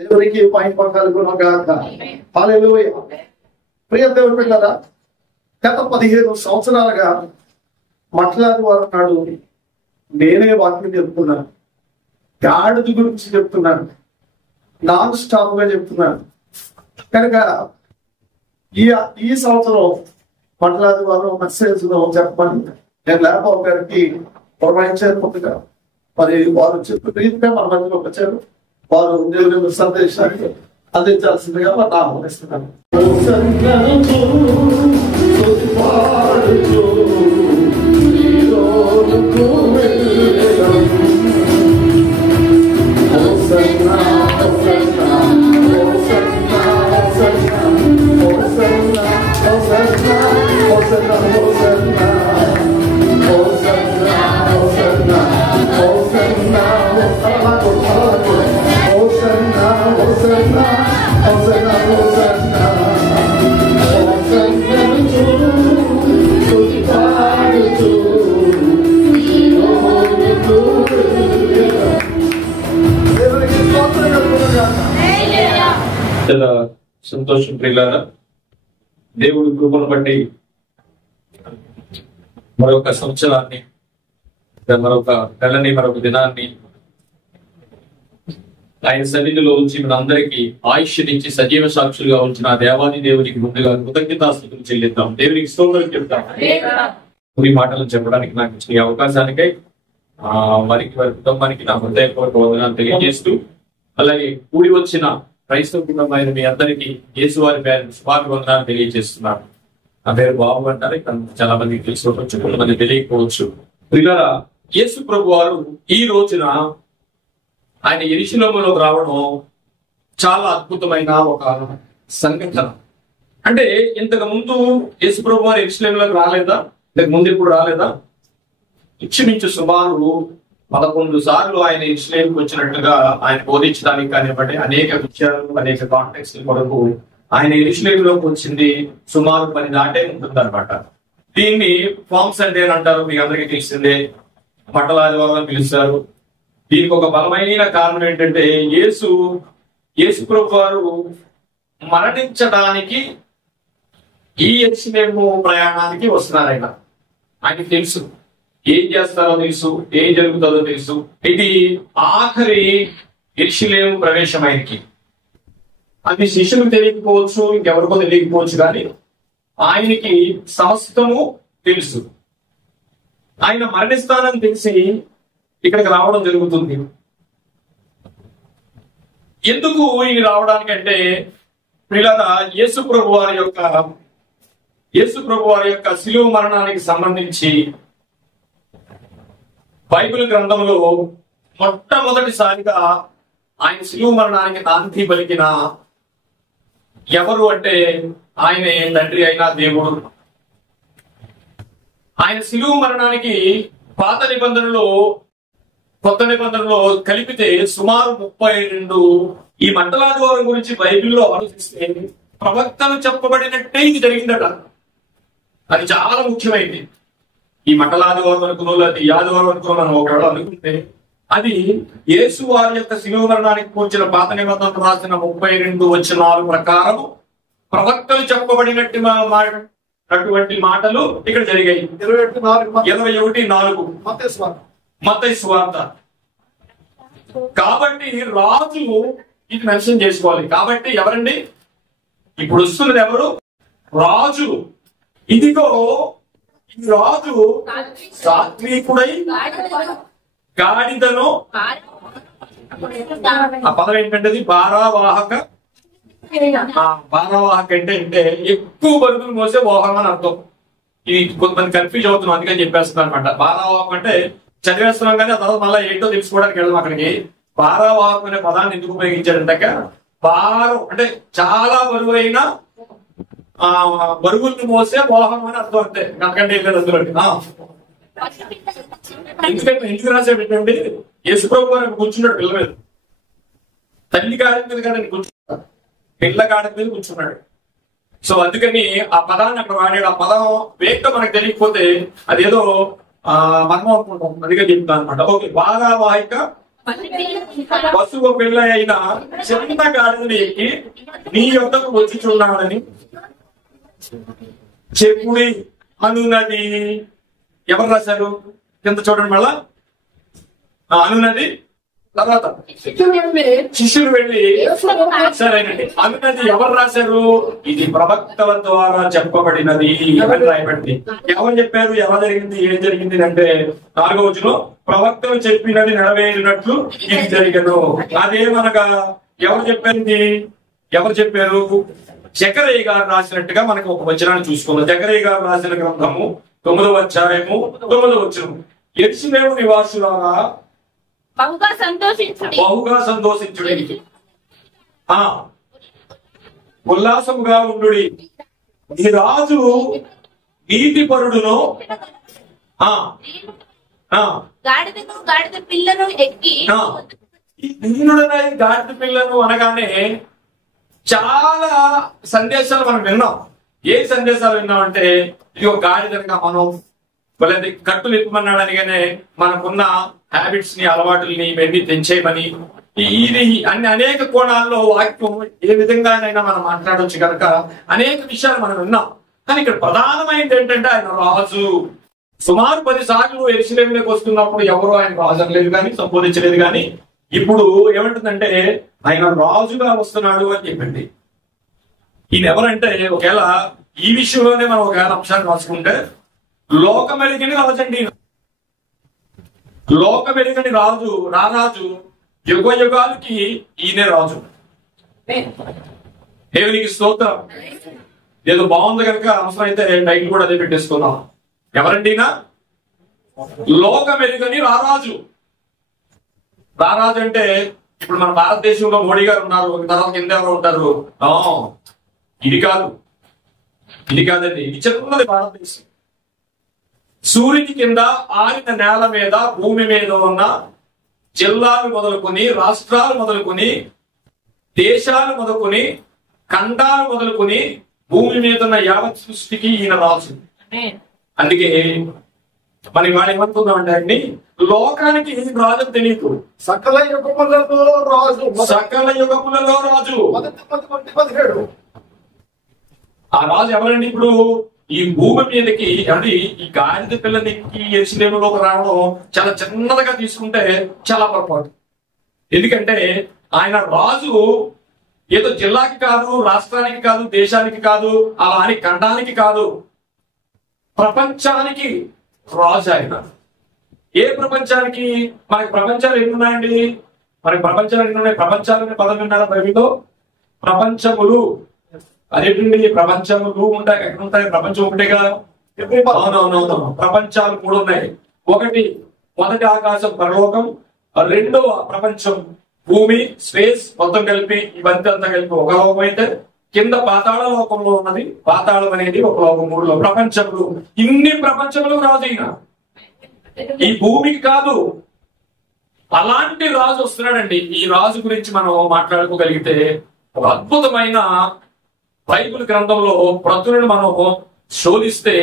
దేవునికి మహిమ కలుగును గాక. హల్లెలూయా. ప్రియ దేవుని బిడ్డలారా, గత 15 సంవత్సరాలుగా మట్లాది వారు నాడు నేనే వాక్యం చెప్తున్నాను, గాడిద గురించి చెప్తున్నాను, నాన్ స్టాప్ గా చెప్తున్నాను. కనుక ఈ సంవత్సరం మట్లాది వారు మెసేజ్ లో చెప్పమని నేను లేకపోతే గారికి పురమాయించారు. కొద్దిగా మరి వారు చెప్పిన రీతిగా మన మధ్యలోకి వచ్చారు. వారు దేవుని సందేశాన్ని అందించాల్సిందిగా మనం ఆహ్వానిస్తున్నాను. చాలా సంతోషం ప్రియులారా. దేవుడి కృపను బట్టి మరొక సంవత్సరాన్ని, మరొక నెలని, మరొక దినాన్ని ఆయన సన్నిధిలో ఉంచి మనందరికీ ఆయుష్నిచ్చి సజీవ సాక్షులుగా ఉంచిన దేవాది దేవునికి ముందుగా కృతజ్ఞతాస్తుతులు చెల్లిద్దాం. దేవునికి స్తోత్రం చెప్తాం. కొన్ని మాటలు చెప్పడానికి నాకు ఇచ్చిన ఈ అవకాశానికై వారి కుటుంబానికి నా హృదయపూర్వక వందనాలు తెలియజేస్తూ, అలాగే కూడి వచ్చిన క్రైస్తవ కుటుంబమైన మీ అందరికీ యేసువారి పేరు శుభాభివందనాలు తెలియజేస్తున్నాను. నా పేరు బాబు అంటారు. చాలా మందికి తెలుసుకోవచ్చు, కొంతమంది తెలియకపోవచ్చు. ప్రియులారా, యేసు ప్రభు వారు ఈ రోజున ఆయన యెరూషలేములోకి రావడం చాలా అద్భుతమైన ఒక సంఘటన. అంటే ఇంతకు ముందు యేసు ప్రభు వారు యెరూషలేములోకి రాలేదా? ఇంతకు ముందు ఇప్పుడు రాలేదా? ఇంచుమించు సుమారు 11 సార్లు ఆయన యెరూషలేముకు వచ్చినట్లుగా ఆయన బోధించడానికి కానివ్వండి, అనేక విషయాలు, అనేక కాంటెక్స్ట్ కొరకు ఆయన యెరూషలేములోకి వచ్చింది సుమారు 10 దాటే ఉంటుంది అనమాట. దీన్ని ఫామ్ సండే అంటారు, మీకు అందరికీ తెలిసిందే. బట్టల ఆదివారం అని పిలుస్తారు. దీనికి ఒక బలమైన కారణం ఏంటంటే యేసు ప్రభు వారు మరణించడానికి ఈ యెరూషలేము ప్రయాణానికి వస్తున్నారు. ఆయనకి తెలుసు ఏం చేస్తారో తెలుసు, ఏం జరుగుతుందో తెలుసు. ఇది ఆఖరి యెరూషలేము ప్రవేశం ఆయనకి. అది శిష్యులకు తెలియకపోవచ్చు, ఇంకెవరికో తెలియకపోవచ్చు, కానీ ఆయనకి సమస్తము తెలుసు. ఆయన మరణిస్తానని తెలిసి ఇక్కడికి రావడం జరుగుతుంది. ఎందుకు ఈయన రావడానికంటే, ప్రియులారా, యేసు ప్రభు వారి యొక్క శిలువ మరణానికి సంబంధించి బైబిల్ గ్రంథంలో మొట్టమొదటిసారిగా ఆయన శిలువ మరణానికి నాంది పలికిన ఎవరు అంటే ఆయనే తండ్రి అయిన దేవుడు. ఆయన శిలువ మరణానికి పాత నిబంధనలో కొత్త నిబంధనలో కలిపితే సుమారు 32 ఈ మంటలాదివారం గురించి బైబిల్లో ఆలోచిస్తే ప్రవక్తలు చెప్పబడినట్టే ఇది జరిగిందట. అది చాలా ముఖ్యమైనది. ఈ మంటలాదివారం అనుకున్నో లేదా ఈ ఆదివారం అనుకున్న మనం ఒకవేళ అనుకుంటే అది యేసు వారి యొక్క శిలువ మరణానికి కూర్చిన పాత నిబంధనలు రాసిన 32 వచనాల ప్రకారం ప్రవక్తలు చెప్పబడినటువంటి మాటలు ఇక్కడ జరిగాయి. 21:4 మత్తయి సువార్త. కాబట్టి రాజు ఇది మెన్షన్ చేసుకోవాలి. కాబట్టి ఎవరండి ఇప్పుడు వస్తున్నది? ఎవరు? రాజు. ఇదిగో ఈ రాజు సాత్వికుడై గాడిదను, ఆ పదం ఏంటంటే భారావాహక. భారావాహక అంటే ఎక్కువ బరువులు మోసే వాహనం అని అర్థం. ఇది కొంతమంది కన్ఫ్యూజ్ అవుతున్నాం, అందుకని చెప్పేస్తున్నాం అనమాట. భారావాహకం అంటే చదివేస్తున్నాం కానీ ఆ తర్వాత మళ్ళీ ఏంటో తెలుసుకోవడానికి వెళ్దాం అక్కడికి. భారావాహకం అనే పదాన్ని ఎందుకు ఉపయోగించాడంటే, భారం అంటే చాలా బరువైన బరువుల్ని మోసే వాహనం అని అర్థం. అంతే, అంతకంటే ఏం లేదు అందులో. ఎందుకు రాసేటండి, యేసు ప్రభు వారు కూర్చున్నాడు పిల్ల మీద, తల్లి గాడి మీద కానీ కూర్చున్నాడు, పిల్ల గాడి మీద కూర్చున్నాడు. సో అందుకని ఆ పదాన్ని అక్కడ వాడాడు. ఆ పదం వేగంగా మనకు తెలియకపోతే అదేదో మనం అనుకుంటాం, అందుకే చెప్తాను అనమాట. ఓకే, భారావాహిక పశువు పిల్ల అయిన చిన్న గాడిదని ఎక్కి నీ యొద్దకు వచ్చిచున్నాడని చెప్పుడి అనున్నది. ఎవరు రాశారు? కింద చూడండి మళ్ళా. అనున్నది తర్వాత శిష్యులు వెళ్ళి సరేనండి. అనున్నది ఎవరు రాశారు? ఇది ప్రవక్తల ద్వారా చెప్పబడినది అని రాయబడింది. ఎవరు చెప్పారు? ఎవరు జరిగింది? ఏం జరిగింది అంటే 4వ వచనంలో ప్రవక్తలు చెప్పినది నెరవేరినట్లు ఇది జరిగను. అదేమనగా ఎవరు చెప్పింది? ఎవరు చెప్పారు? జకరయ్య గారు రాసినట్టుగా మనకు ఒక వచనాన్ని చూసుకున్నాం. జకరయ్య గారు రాసిన గ్రంథము 9వ అధ్యాయము 9వ వచనం. యెరూషలేము నివాసులారా బహుగా సంతోషించుడి, ఉల్లాసముగా ఉండుడి. నీ రాజు నీతిపరుడును గాడిద పిల్లను ఎక్కి. దీనుడనై గాడిద పిల్లను అనగానే చాలా సందేశాలు మనం విన్నాం. ఏ సందేశాలు విన్నామంటే ఇది ఒక గాడిదనగా మనం వాళ్ళది కట్టులు ఎత్తుమన్నాడు అనగానే మనకున్న హ్యాబిట్స్ ని అలవాటుల్ని ఇవన్నీ తెంచేయమని ఇది అన్ని అనేక కోణాల్లో వాక్యం ఏ విధంగానైనా మనం మాట్లాడవచ్చు కనుక అనేక విషయాలు మనం విన్నాం. కానీ ఇక్కడ ప్రధానమైనది ఏంటంటే ఆయన రాజు. సుమారు 10 సార్లు యెరూషలేములోకి వస్తున్నప్పుడు ఎవరు ఆయన రాజు అనలేదు కానీ సంబోధించలేదు. కానీ ఇప్పుడు ఏమంటుందంటే ఆయన రాజుగా వస్తున్నాడు అని చెప్పండి. ఈయన ఎవరంటే ఒకవేళ ఈ విషయంలోనే మనం ఒకవేళ అంశాన్ని రాసుకుంటే లోకమెరిగిన రాజు అండి. లోకమెరిగని రాజు రారాజు యుగ యుగాలకి ఈయనే రాజు. దేవునికి స్తోత్రం. ఏదో బాగుంది కనుక అవసరం అయితే టైటిల్ కూడా అదే పెట్టేసుకున్నాం. ఎవరండి? లోకమెరిగని రారాజు. రారాజు అంటే ఇప్పుడు మన భారతదేశంలో మోడీ గారు ఉన్నారు, తర్వాత కింద ఎవరు ఉంటారు? ఇది కాదు, ఇది కాదండి. ఇది చిన్నది భారతదేశం. సూర్యుని కింద ఆరిన నేల మీద భూమి మీద ఉన్న జిల్లాలు మొదలుకొని రాష్ట్రాలు మొదలుకొని దేశాలు మొదలుకొని ఖండాలు మొదలుకొని భూమి మీద ఉన్న యావత్ సృష్టికి ఈయన రాజు. అందుకే మనం వాడు ఏమనుకుందామంటే అండి, లోకానికి రాజు తెలియదు. సకల యుగములలో రాజు. సకల యుగములలో రాజు. 17. ఆ రాజు ఎవరండి? ఇప్పుడు ఈ భూమి మీదకి అంటే ఈ గాడిద పిల్లనికి యెరూషలేములోకి రావడం చాలా చిన్నదిగా తీసుకుంటే చాలా పొరపాటు. ఎందుకంటే ఆయన రాజు ఏదో జిల్లాకి కాదు, రాష్ట్రానికి కాదు, దేశానికి కాదు, అలా అని ఖండానికి కాదు, ప్రపంచానికి రాజు ఆయన. ఏ ప్రపంచానికి? మనకి ప్రపంచాలు ఎన్ని ఉన్నాయండి? మనకి ప్రపంచాలు ఎన్ని ఉన్నాయి? ప్రపంచాలని పదం విన్నారా బైబిల్లో? ప్రపంచములు. అదేంటండి? ప్రపంచములు ఉంటాయి. ఎక్కడ ఉంటాయి? ప్రపంచం ఒకటే కదా. అవునవునవును. ప్రపంచాలు 3 ఉన్నాయి. మొదటి ఆకాశం పరలోకం, రెండవ ప్రపంచం భూమి, స్పేస్ మొత్తం కలిపి ఇవంతా అంతా కలిపి ఒక లోకం అయితే కింద పాతాళ లోకంలో ఉన్నది. పాతాళం అనేది ఒక లోకం. 3 ప్రపంచములు. ఇన్ని ప్రపంచములు రాజు అయినా ఈ భూమికి కాదు. అలాంటి రాజు వస్తున్నాడండి. ఈ రాజు గురించి మనం మాట్లాడుకోగలిగితే ఒక అద్భుతమైన బైబిల్ గ్రంథంలో ప్రతులను మనం శోధిస్తే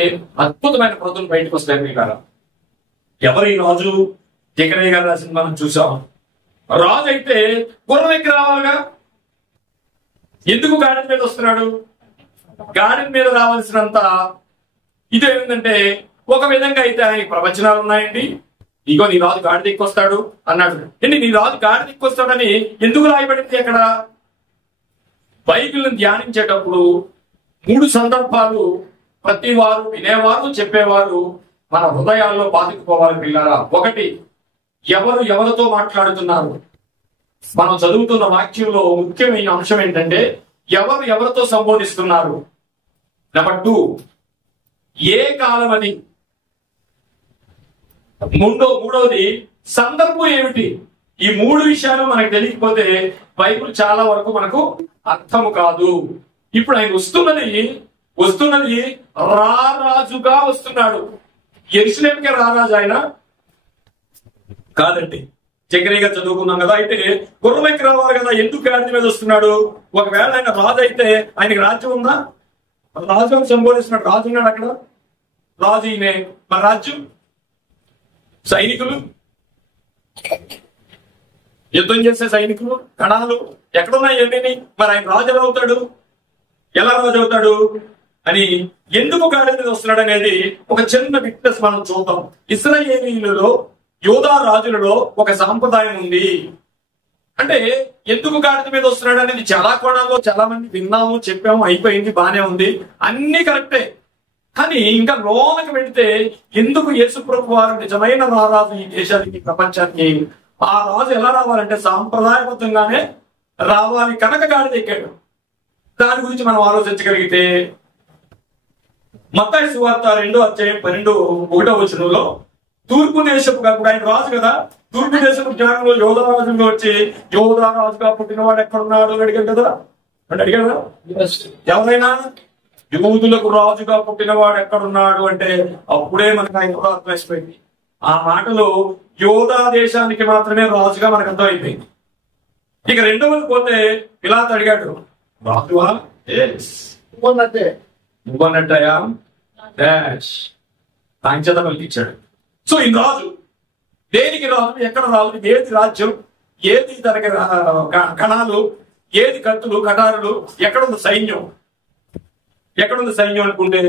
అద్భుతమైన ప్రతులు బయటకు వస్తాయి. మీ గారు ఎవరు ఈ రాజు? జకరయ్య గారు రాసింది మనం చూసాం. రాజు అయితే గుర్రం ఎక్కి రావాలిగా. ఎందుకు గాడిద మీద వస్తున్నాడు? గాడిద మీద రావాల్సినంత ఇదేంటంటే ఒక విధంగా అయితే ఆయనకి ప్రవచనాలు ఉన్నాయండి. ఇగో నీ రాజు గాడిద ఎక్కొస్తాడు అన్నాడు. నీ రాజు గాడిద ఎక్కొస్తాడని ఎందుకు రాయబడింది అక్కడ? బైబిల్ని ధ్యానించేటప్పుడు 3 సందర్భాలు ప్రతి వారు వినేవారు, చెప్పేవారు మన హృదయాల్లో పాతుకుపోవాలి పిల్లారా. 1, ఎవరు ఎవరితో మాట్లాడుతున్నారు. మనం చదువుతున్న వాక్యంలో ముఖ్యమైన అంశం ఏంటంటే ఎవరు ఎవరితో సంబోధిస్తున్నారు. నెంబర్ 2, ఏ కాలం అని. మూడవది సందర్భం ఏమిటి. ఈ 3 విషయాలు మనకు తెలియకపోతే బైబిల్ చాలా వరకు మనకు అర్థము కాదు. ఇప్పుడు ఆయన వస్తున్నది రారాజుగా వస్తున్నాడు. యెరూషలేముకే రారాజు ఆయన కాదండి. జకరయ్య చదువుకున్నాం కదా. అయితే గుర్రం ఎక్కి రావాలి కదా. ఎందుకు గాడిద మీద వస్తున్నాడు? ఒకవేళ ఆయన రాజు అయితే ఆయనకి రాజ్యం ఉందా? రాజు సంబోధిస్తున్నాడు. రాజు ఉన్నాడు అక్కడ. రాజు ఈయనే. మన రాజ్యం, సైనికులు, యుద్ధం చేసే సైనికులు గణాలు ఎక్కడున్నాయి ఏంటిని? మరి ఆయన రాజు ఎలా అవుతాడు? ఎలా రాజు అవుతాడు అని, ఎందుకు గాడిద మీద వస్తున్నాడు అనేది ఒక చిన్న విట్నెస్ మనం చూద్దాం. ఇశ్రాయేలీయులలో యోధా రాజులలో ఒక సాంప్రదాయం ఉంది. అంటే ఎందుకు గాడిద మీద వస్తున్నాడు అనేది చాలా కోణాల్లో చాలా మంది విన్నాము, చెప్పాము, అయిపోయింది, బానే ఉంది, అన్ని కరెక్టే. కానీ ఇంకా లోనకి వెళితే ఎందుకు యేసు ప్రభు వారు నిజమైన రారాజు ఈ దేశానికి, ప్రపంచానికి, ఆ రాజు ఎలా రావాలంటే సాంప్రదాయబద్ధంగానే రావాలి కనుక గాడిద ఎక్కాడు. దాని గురించి మనం ఆలోచించగలిగితే మత్తయి సువార్త 2:12-1 తూర్పు దేశపు కాకుండా ఆయన రాజు కదా, తూర్పు దేశపు జ్ఞానంలో యోధా రాజుగా వచ్చి యోధా రాజుగా పుట్టినవాడు ఎక్కడున్నాడు అని అడిగాడు కదా. అంటే అడిగాడు ఎవరైనా యూదులకు రాజుగా పుట్టినవాడు ఎక్కడున్నాడు అంటే అప్పుడే మనకు ఆయన అర్థమైపోయింది. ఆ మాటలో యోధా దేశానికి మాత్రమే రాజుగా మనకు అర్థమైపోయింది. ఇక రెండవది పోతే పిలాతు అడిగాడు, రాజువా? నువ్వన్నట్టయా డాష్ ఆయన చేత పలికిచ్చాడు. సో ఈ రాజు దేనికి రాజు, ఎక్కడ రాజు, ఏది రాజ్యం, ఏది తనకి కణాలు, ఏది కత్తులు కటారులు, ఎక్కడుంది సైన్యం, ఎక్కడుంది సైన్యం అనుకుంటే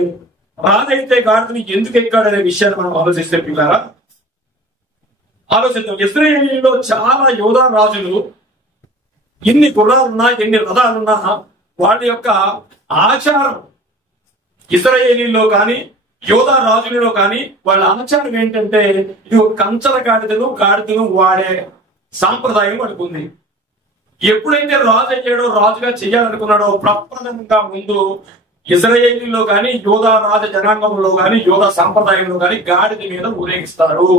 రాజు అయితే గాడిదని ఎందుకు ఎక్కాడనే విషయాన్ని మనం ఆలోచిస్తే పిల్లారా ఆలోచిద్దాం. ఇశ్రాయేలీయుల్లో చాలా యోధా రాజులు ఎన్ని గుర్రాలున్నా ఎన్ని రథాలున్నా వాళ్ళ యొక్క ఆచారం, ఇశ్రాయేలీయుల్లో కానీ యోధా రాజులలో కానీ వాళ్ళ ఆచారం ఏంటంటే ఇది ఒక కంచల గాడిదను వాడే సాంప్రదాయం పడుకుంది. ఎప్పుడైతే రాజు అయ్యాడో, రాజుగా చేయాలనుకున్నాడో ప్రప్రథమంగా ముందు ఇశ్రాయేలీయుల్లో కానీ యోధా రాజ జనాంగంలో కానీ యోధా సాంప్రదాయంలో కానీ గాడిద మీద ఊరేగిస్తారు.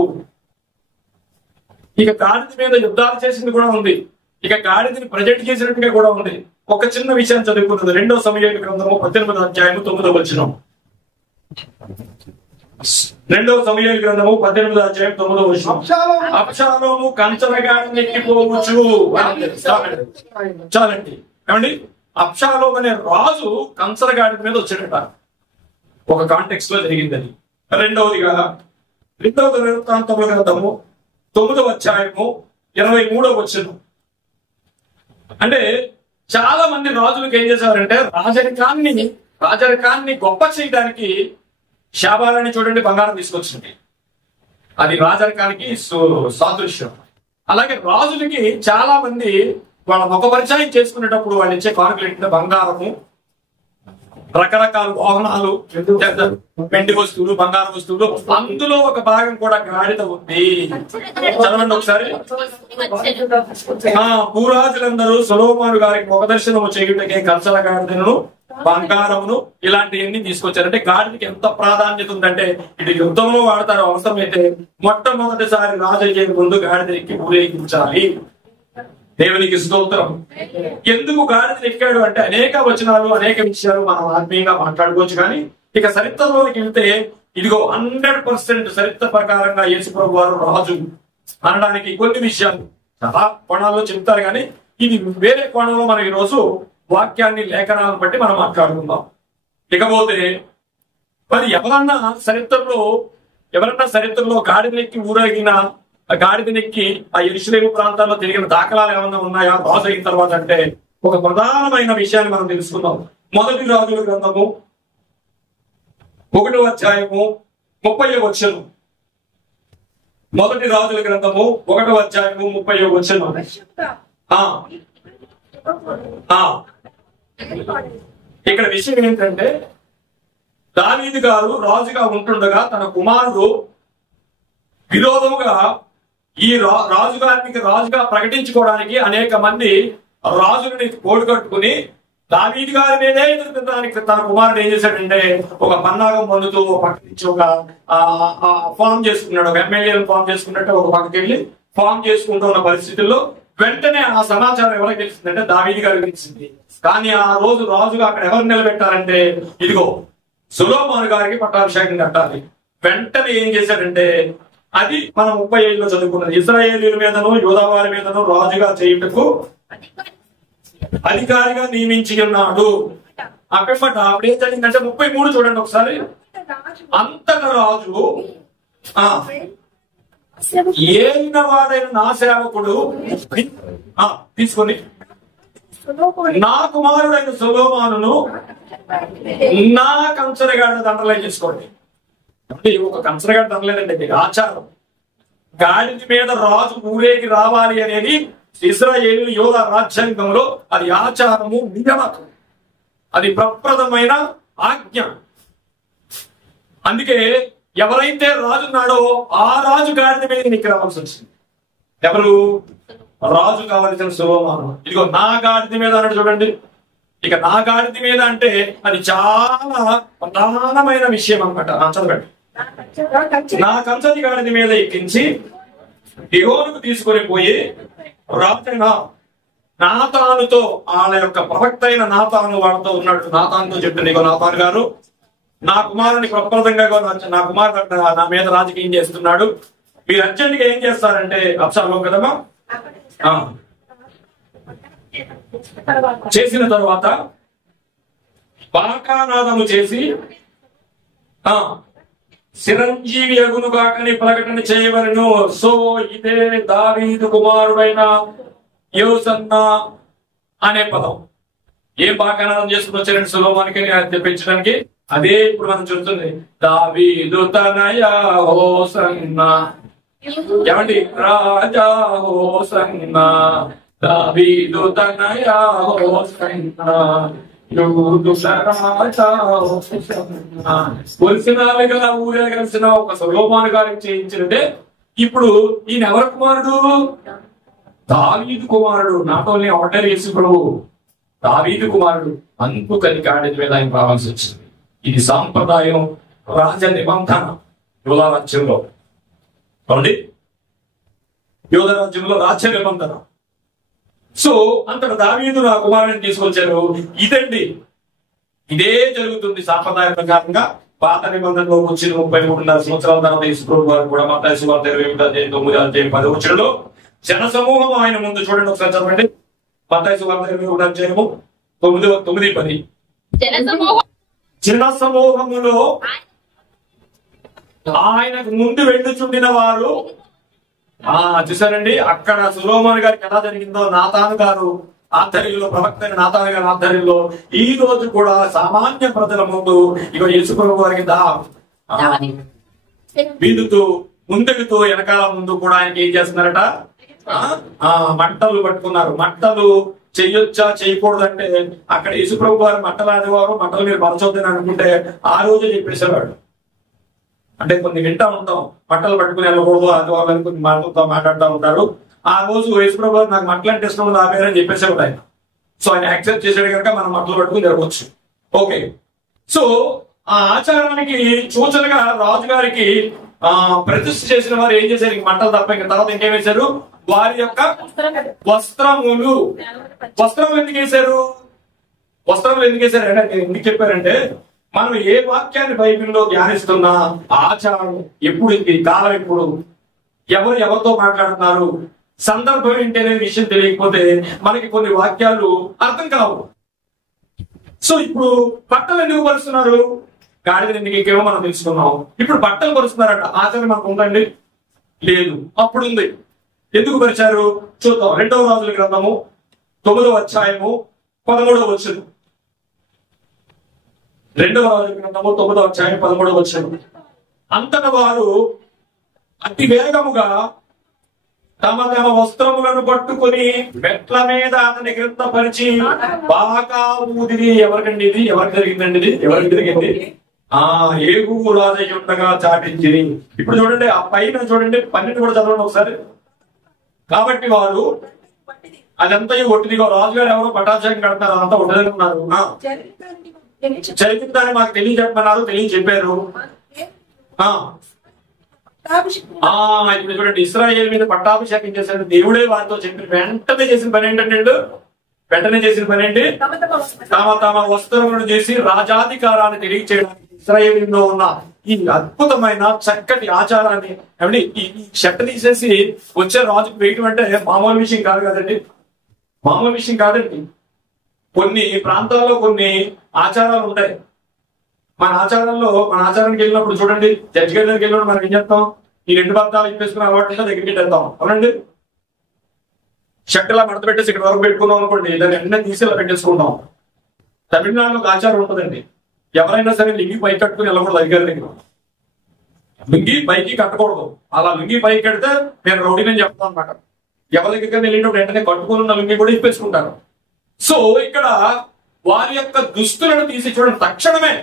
ఇక గాడిద మీద యుద్ధాలు చేసింది కూడా ఉంది, ఇక గాడిదని ప్రజెంట్ చేసినట్టుగా కూడా ఉంది. ఒక చిన్న విషయం చదువుకున్నది 2వ సమూయేలు గ్రంథము 18:9. 2వ సమూయేలు గ్రంథము 18:9. అబ్షాలోము కంచల గాడిని ఎక్కిపోవచ్చు. చాలండి ఏమండి, అబ్షాలోము అనే రాజు కంచల గాడి మీద వచ్చాడట. ఒక కాంటెక్స్ట్ లో జరిగిందని. రెండవదిగా 2వ వృత్తాంతముల గ్రంథము 9:23. అంటే చాలా మంది రాజులకు ఏం చేశారంటే రాజరికాన్ని గొప్ప చేయడానికి శాబాలని చూడండి బంగారం తీసుకొచ్చింది, అది రాజరికానికి సాదృశ్యం. అలాగే రాజులకి చాలా మంది వాళ్ళ ముఖ పరిచయం చేసుకునేటప్పుడు వాళ్ళు ఇచ్చే కానుకలు ఏంటంటే బంగారము, రకరకాల వాహనాలు, వెండి వస్తువులు, బంగారు వస్తువులు, అందులో ఒక భాగం కూడా గాడిద ఉంది. చదవండి ఒకసారి. భూరాజులందరూ సొలొమోను గారికి ముఖ దర్శనము చేయుటకే కంచల గాడిదను, బంగారమును ఇలాంటివన్నీ తీసుకొచ్చారు. అంటే గాడిదకి ఎంత ప్రాధాన్యత ఉందంటే ఇటు యుద్ధంలో వాడతారు, అవసరమైతే మొట్టమొదటిసారి రాజు అయ్యే ముందు గాడిదకి ఊరేగించాలి. దేవునికి స్తోత్రం. ఎందుకు గాడిదని ఎక్కాడు అంటే అనేక వచనాలు, అనేక విషయాలు మనం ఆత్మీయంగా మాట్లాడుకోవచ్చు. కానీ ఇక చరిత్రలోకి వెళ్తే ఇదిగో 100% చరిత్ర ప్రకారంగా యేసు ప్రభు వారు రాజు అనడానికి కొన్ని విషయాలు చాలా కోణాల్లో చెప్తారు. కానీ ఇది వేరే కోణంలో మనం ఈరోజు వాక్యాన్ని, లేఖనాలను బట్టి మనం మాట్లాడుకుందాం. ఇకపోతే మరి ఎవరన్నా చరిత్రలో గాడిదెక్కి ఊరేగిన, గాడిదెక్కి ఆ యెరూషలేము ప్రాంతాల్లో తిరిగిన దాఖలాలు ఏమన్నా ఉన్నాయా రాజు అయిన తర్వాత అంటే ఒక ప్రధానమైన విషయాన్ని మనం తెలుసుకుందాం. 1వ రాజుల గ్రంథము 1:30. 1వ రాజుల గ్రంథము 1:30. ఇక్కడ విషయం ఏంటంటే దావీదు గారు రాజుగా ఉంటుండగా తన కుమారుడు విరోధముగా ఈ రాజుగా ప్రకటించుకోవడానికి అనేక మంది రాజులని కోడుకట్టుకుని దావీదు గారి మీదే ఎదుర్కొనడానికి తన కుమారుడు ఏం చేశాడంటే ఒక పన్నాగం పొందుతూ పక్క నుంచి ఒక ఫామ్ చేసుకున్నాడు, ఒక ఎమ్మెల్యేలను ఫామ్ చేసుకున్నట్టు ఒక పక్కకి వెళ్ళి ఫామ్ చేసుకుంటూ ఉన్న పరిస్థితుల్లో వెంటనే ఆ సమాచారం ఎవరికి తెలిసిందంటే దావీదు గారికి తెలిసింది. కానీ ఆ రోజు రాజుగా అక్కడ ఎవరు నిలబెట్టారంటే ఇదిగో సొలొమోను గారికి పట్టాభిషేకం కట్టాలి. వెంటనే ఏం చేశాడంటే అది మనం 35లో చదువుకున్నది, ఇశ్రాయేలీయుల మీదను యూదా వారి మీదను రాజుగా చేయుటకు అధికారిగా నియమించి ఉన్నాడు. అక్కడ అప్పుడేం జరిగిందంటే 33 చూడండి ఒకసారి. అంతటా రాజు ఏలిన వాడైన నా సేవకుడు తీసుకొని నా కుమారుడైన సొలొమోనును నా కంచరగాడ దండలే చేసుకోండి. అంటే ఒక కంచరగాడ దండలేదండి, మీకు ఆచారం. గాడిద మీద రాజు ఊరేగి రావాలి అనేది ఇశ్రాయేలు యోధ రాజ్యాంగంలో అది ఆచారము, నియమకం, అది ప్రప్రదమైన ఆజ్ఞ. అందుకే ఎవరైతే రాజు ఉన్నాడో ఆ రాజు గాడిద మీద నీకు రావాల్సి వచ్చింది. ఎవరు? రాజు కావలసిన సొలొమోను. ఇదిగో నా గాడిద మీద అన్నాడు చూడండి. ఇక నా గాడిద మీద అంటే అది చాలా ప్రధానమైన విషయం అనమాట. చదవండి. నా కంచది గాడిద మీద ఎక్కించి గిహోనుకు తీసుకొని పోయి రాజైన నాతానుతో, వాళ్ళ యొక్క ప్రవక్త అయిన నాతాను వాడితో ఉన్నాడు. నాతానుతో చెప్పింది, ఇగో నాతాను గారు నా కుమారుని ప్రప్రదంగా నా కుమారుడు నా మీద రాజకీయం చేస్తున్నాడు, మీరు అర్జెంట్ గా ఏం చేస్తారంటే అబ్షాలోము కదమ్మా చేసిన తర్వాత బాకానాదము చేసి చిరంజీవి అగును కాకని ప్రకటన చేయవలను. సో ఇదే దావీదు కుమారుడైన యోసన్న అనే పదం. ఏం బాకానాదం చేసుకుని వచ్చారండి సొలొమోనుకి తెప్పించడానికి? అదే ఇప్పుడు మనం చూస్తుంది. దావీదు తనయ హోసన్న, ఏమండి? రాజా హోసన్న, దావీదు తనయ హోసన్న, కొలిసినాలుగా ఊరే కలిసిన ఒక సొలొమోను గారికి చేయించినట్టే ఇప్పుడు ఈయన ఎవరి కుమారుడు? దావీదు కుమారుడు. నాట్ ఓన్లీ ఆర్డర్ యేసు ప్రభు, దావీదు కుమారుడు. అందుకని గాడిద మీద ఆయన రావాల్సి వచ్చింది. ఇది సాంప్రదాయం, రాజ నిబంధన యోధా రాజ్యంలో. అవునండి, యోధా రాజ్యంలో రాజ్య నిబంధన. సో అంతట దావీదు నా కుమారుని తీసుకొచ్చారు. ఇదండి, ఇదే జరుగుతుంది సాంప్రదాయ ప్రకారంగా. పాత నిబంధనలో వచ్చిన 33 సంవత్సరాల తర్వాత యేసుప్రభు వారు కూడా మత్తయి సువార్త 28:9-10 జన సమూహం ఆయన ముందు చూడండి, ఒకసారి చదవండి. మత్తయి సువార్త 28:9-10. జన సమూహములో ఆయనకు ముందు వెళ్ళుచుండిన వారు చూసారండి. అక్కడ సొలొమోను గారికి ఎలా జరిగిందో నాతాను గారు ఆధ్వర్యంలో, ప్రవక్త నాతాను గారి ఆధ్వర్యంలో ఈ రోజు కూడా సామాన్య ప్రజల ముందు ఇక యేసుప్రభు వారికి వీధుతూ ముందుకుతూ వెనకాల ముందు కూడా ఆయనకి ఏం చేస్తున్నారట? మంటలు పట్టుకున్నారు. మంటలు చెయ్యొచ్చా చేయకూడదంటే అక్కడ యేసుప్రభు వారు మంటలు అనేవారు, మంటలు మీరు పరచొద్దని అనుకుంటే ఆ రోజే చెప్పేసేవాడు. అంటే కొన్ని వింటా ఉంటాం, మంటలు పట్టుకుని వెళ్ళకూడదు అది వాళ్ళని కొన్ని మాటలతో మాట్లాడుతూ ఉంటారు. ఆ రోజు యేసుప్రభు వారు నాకు మంటలు అంటే ఇష్టం నా పేరని చెప్పేసేవాడు ఆయన. సో ఆయన యాక్సెప్ట్ చేసాడు కనుక మనం మంటలు పట్టుకుని జరగవచ్చు. ఓకే, సో ఆ ఆచారానికి సూచనగా రాజుగారికి ప్రతిష్ఠ చేసిన వారు ఏం చేశారు? మంటలు తప్ప ఇంకా తర్వాత ఇంకేం వేశారు? వారి యొక్క వస్త్రములు. వస్త్రములు ఎందుకు వేశారు? వస్త్రములు ఎందుకు వేశారు అంటే ఎందుకు చెప్పారంటే, మనం ఏ వాక్యాన్ని బైబిల్లో ధ్యానిస్తున్నా ఆచారం ఎప్పుడు, కాలం ఎప్పుడు, ఎవరు ఎవరితో మాట్లాడుతున్నారు, సందర్భం ఏంటనే విషయం తెలియకపోతే మనకి కొన్ని వాక్యాలు అర్థం కావు. సో ఇప్పుడు బట్టలు ఎందుకు పరుస్తున్నారు? గాడిద ఎందుకు ఎక్కేమో మనం తెలుసుకున్నాం. ఇప్పుడు బట్టలు పరుస్తున్నారట. ఆచారం మనకు ఉందండి? లేదు. అప్పుడు ఉంది. ఎందుకు పరిచారు చూద్దాం. 2వ రాజుల గ్రంథము 9వ అధ్యాయము 13వ వచనం. 2వ రాజుల గ్రంథము 9వ అధ్యాయం 13వ వచనం. అంతట వారు అతి వేగముగా తమ తమ వస్త్రములను పట్టుకొని మెట్ల మీద అతని క్రిందపరిచి బాగా ఊదిరి. ఎవరికండి ఇది? ఎవరికి జరిగిందండి ఇది? ఎవరికి జరిగింది? ఏగు రాజయ్య ఉండగా చాటించిరి. ఇప్పుడు చూడండి, ఆ పైన చూడండి 12 కూడా చదవండి ఒకసారి. కాబట్టి వారు అదంతా ఒట్టిదిగో, రాజుగారు ఎవరో పట్టాభిషేకం కడతారు, అదంతా ఒట్టిదనుకున్నారు. చరిత్రని మాకు తెలియజెప్పమన్నారు, తెలియజెప్పారు. ఇప్పుడు చూడండి, ఇశ్రాయేలు మీద పట్టాభిషేకం చేశాడు దేవుడే వారితో చెప్పి వెంటనే చేసిన పని ఏంటంటే, తమ తమ వస్త్రములను చేసి రాజాధికారాన్ని తెలియచేయడానికి ఇశ్రాయేలులో ఉన్న ఈ అద్భుతమైన చక్కటి ఆచారాన్ని ఏమండి ఈ షర్ట్ తీసేసి వచ్చే రాజుకు వేయటం అంటే మామూలు విషయం కాదు కదండి, మామూలు విషయం కాదండి. కొన్ని ప్రాంతాల్లో కొన్ని ఆచారాలు ఉంటాయి. మన ఆచారానికి వెళ్ళినప్పుడు చూడండి, జడ్జి గారి దగ్గరికి వెళ్ళినప్పుడు మనం ఏం చేస్తాం? ఈ 2 బత్తాలు ఇప్పేసుకున్న అలవాటు దగ్గరికి వెళ్తాం. అవునండి, షర్ట్ ఇలా మడత పెట్టేసి ఇక్కడ వరకు పెట్టుకున్నాం అనుకోండి, దాన్ని వెంటనే తీసి ఇలా పెట్టేసుకుంటాం. తమిళనాడులో ఒక ఆచారం ఉంటుందండి, ఎవరైనా సరే లింగి పైకి కట్టుకుని వెళ్ళకూడదు అధికారి దగ్గర. లుంగి పైకి కట్టకూడదు. అలా లుంగి పైకి కడితే నేను రౌడీని చెప్తాను అనమాట. ఎవరి దగ్గర వెళ్ళేటప్పుడు వెంటనే కట్టుకుని ఉన్న లుంగి కూడా ఇప్పేసుకుంటారు. సో ఇక్కడ వారి యొక్క దుస్తులను తీసి చూడండి, తక్షణమే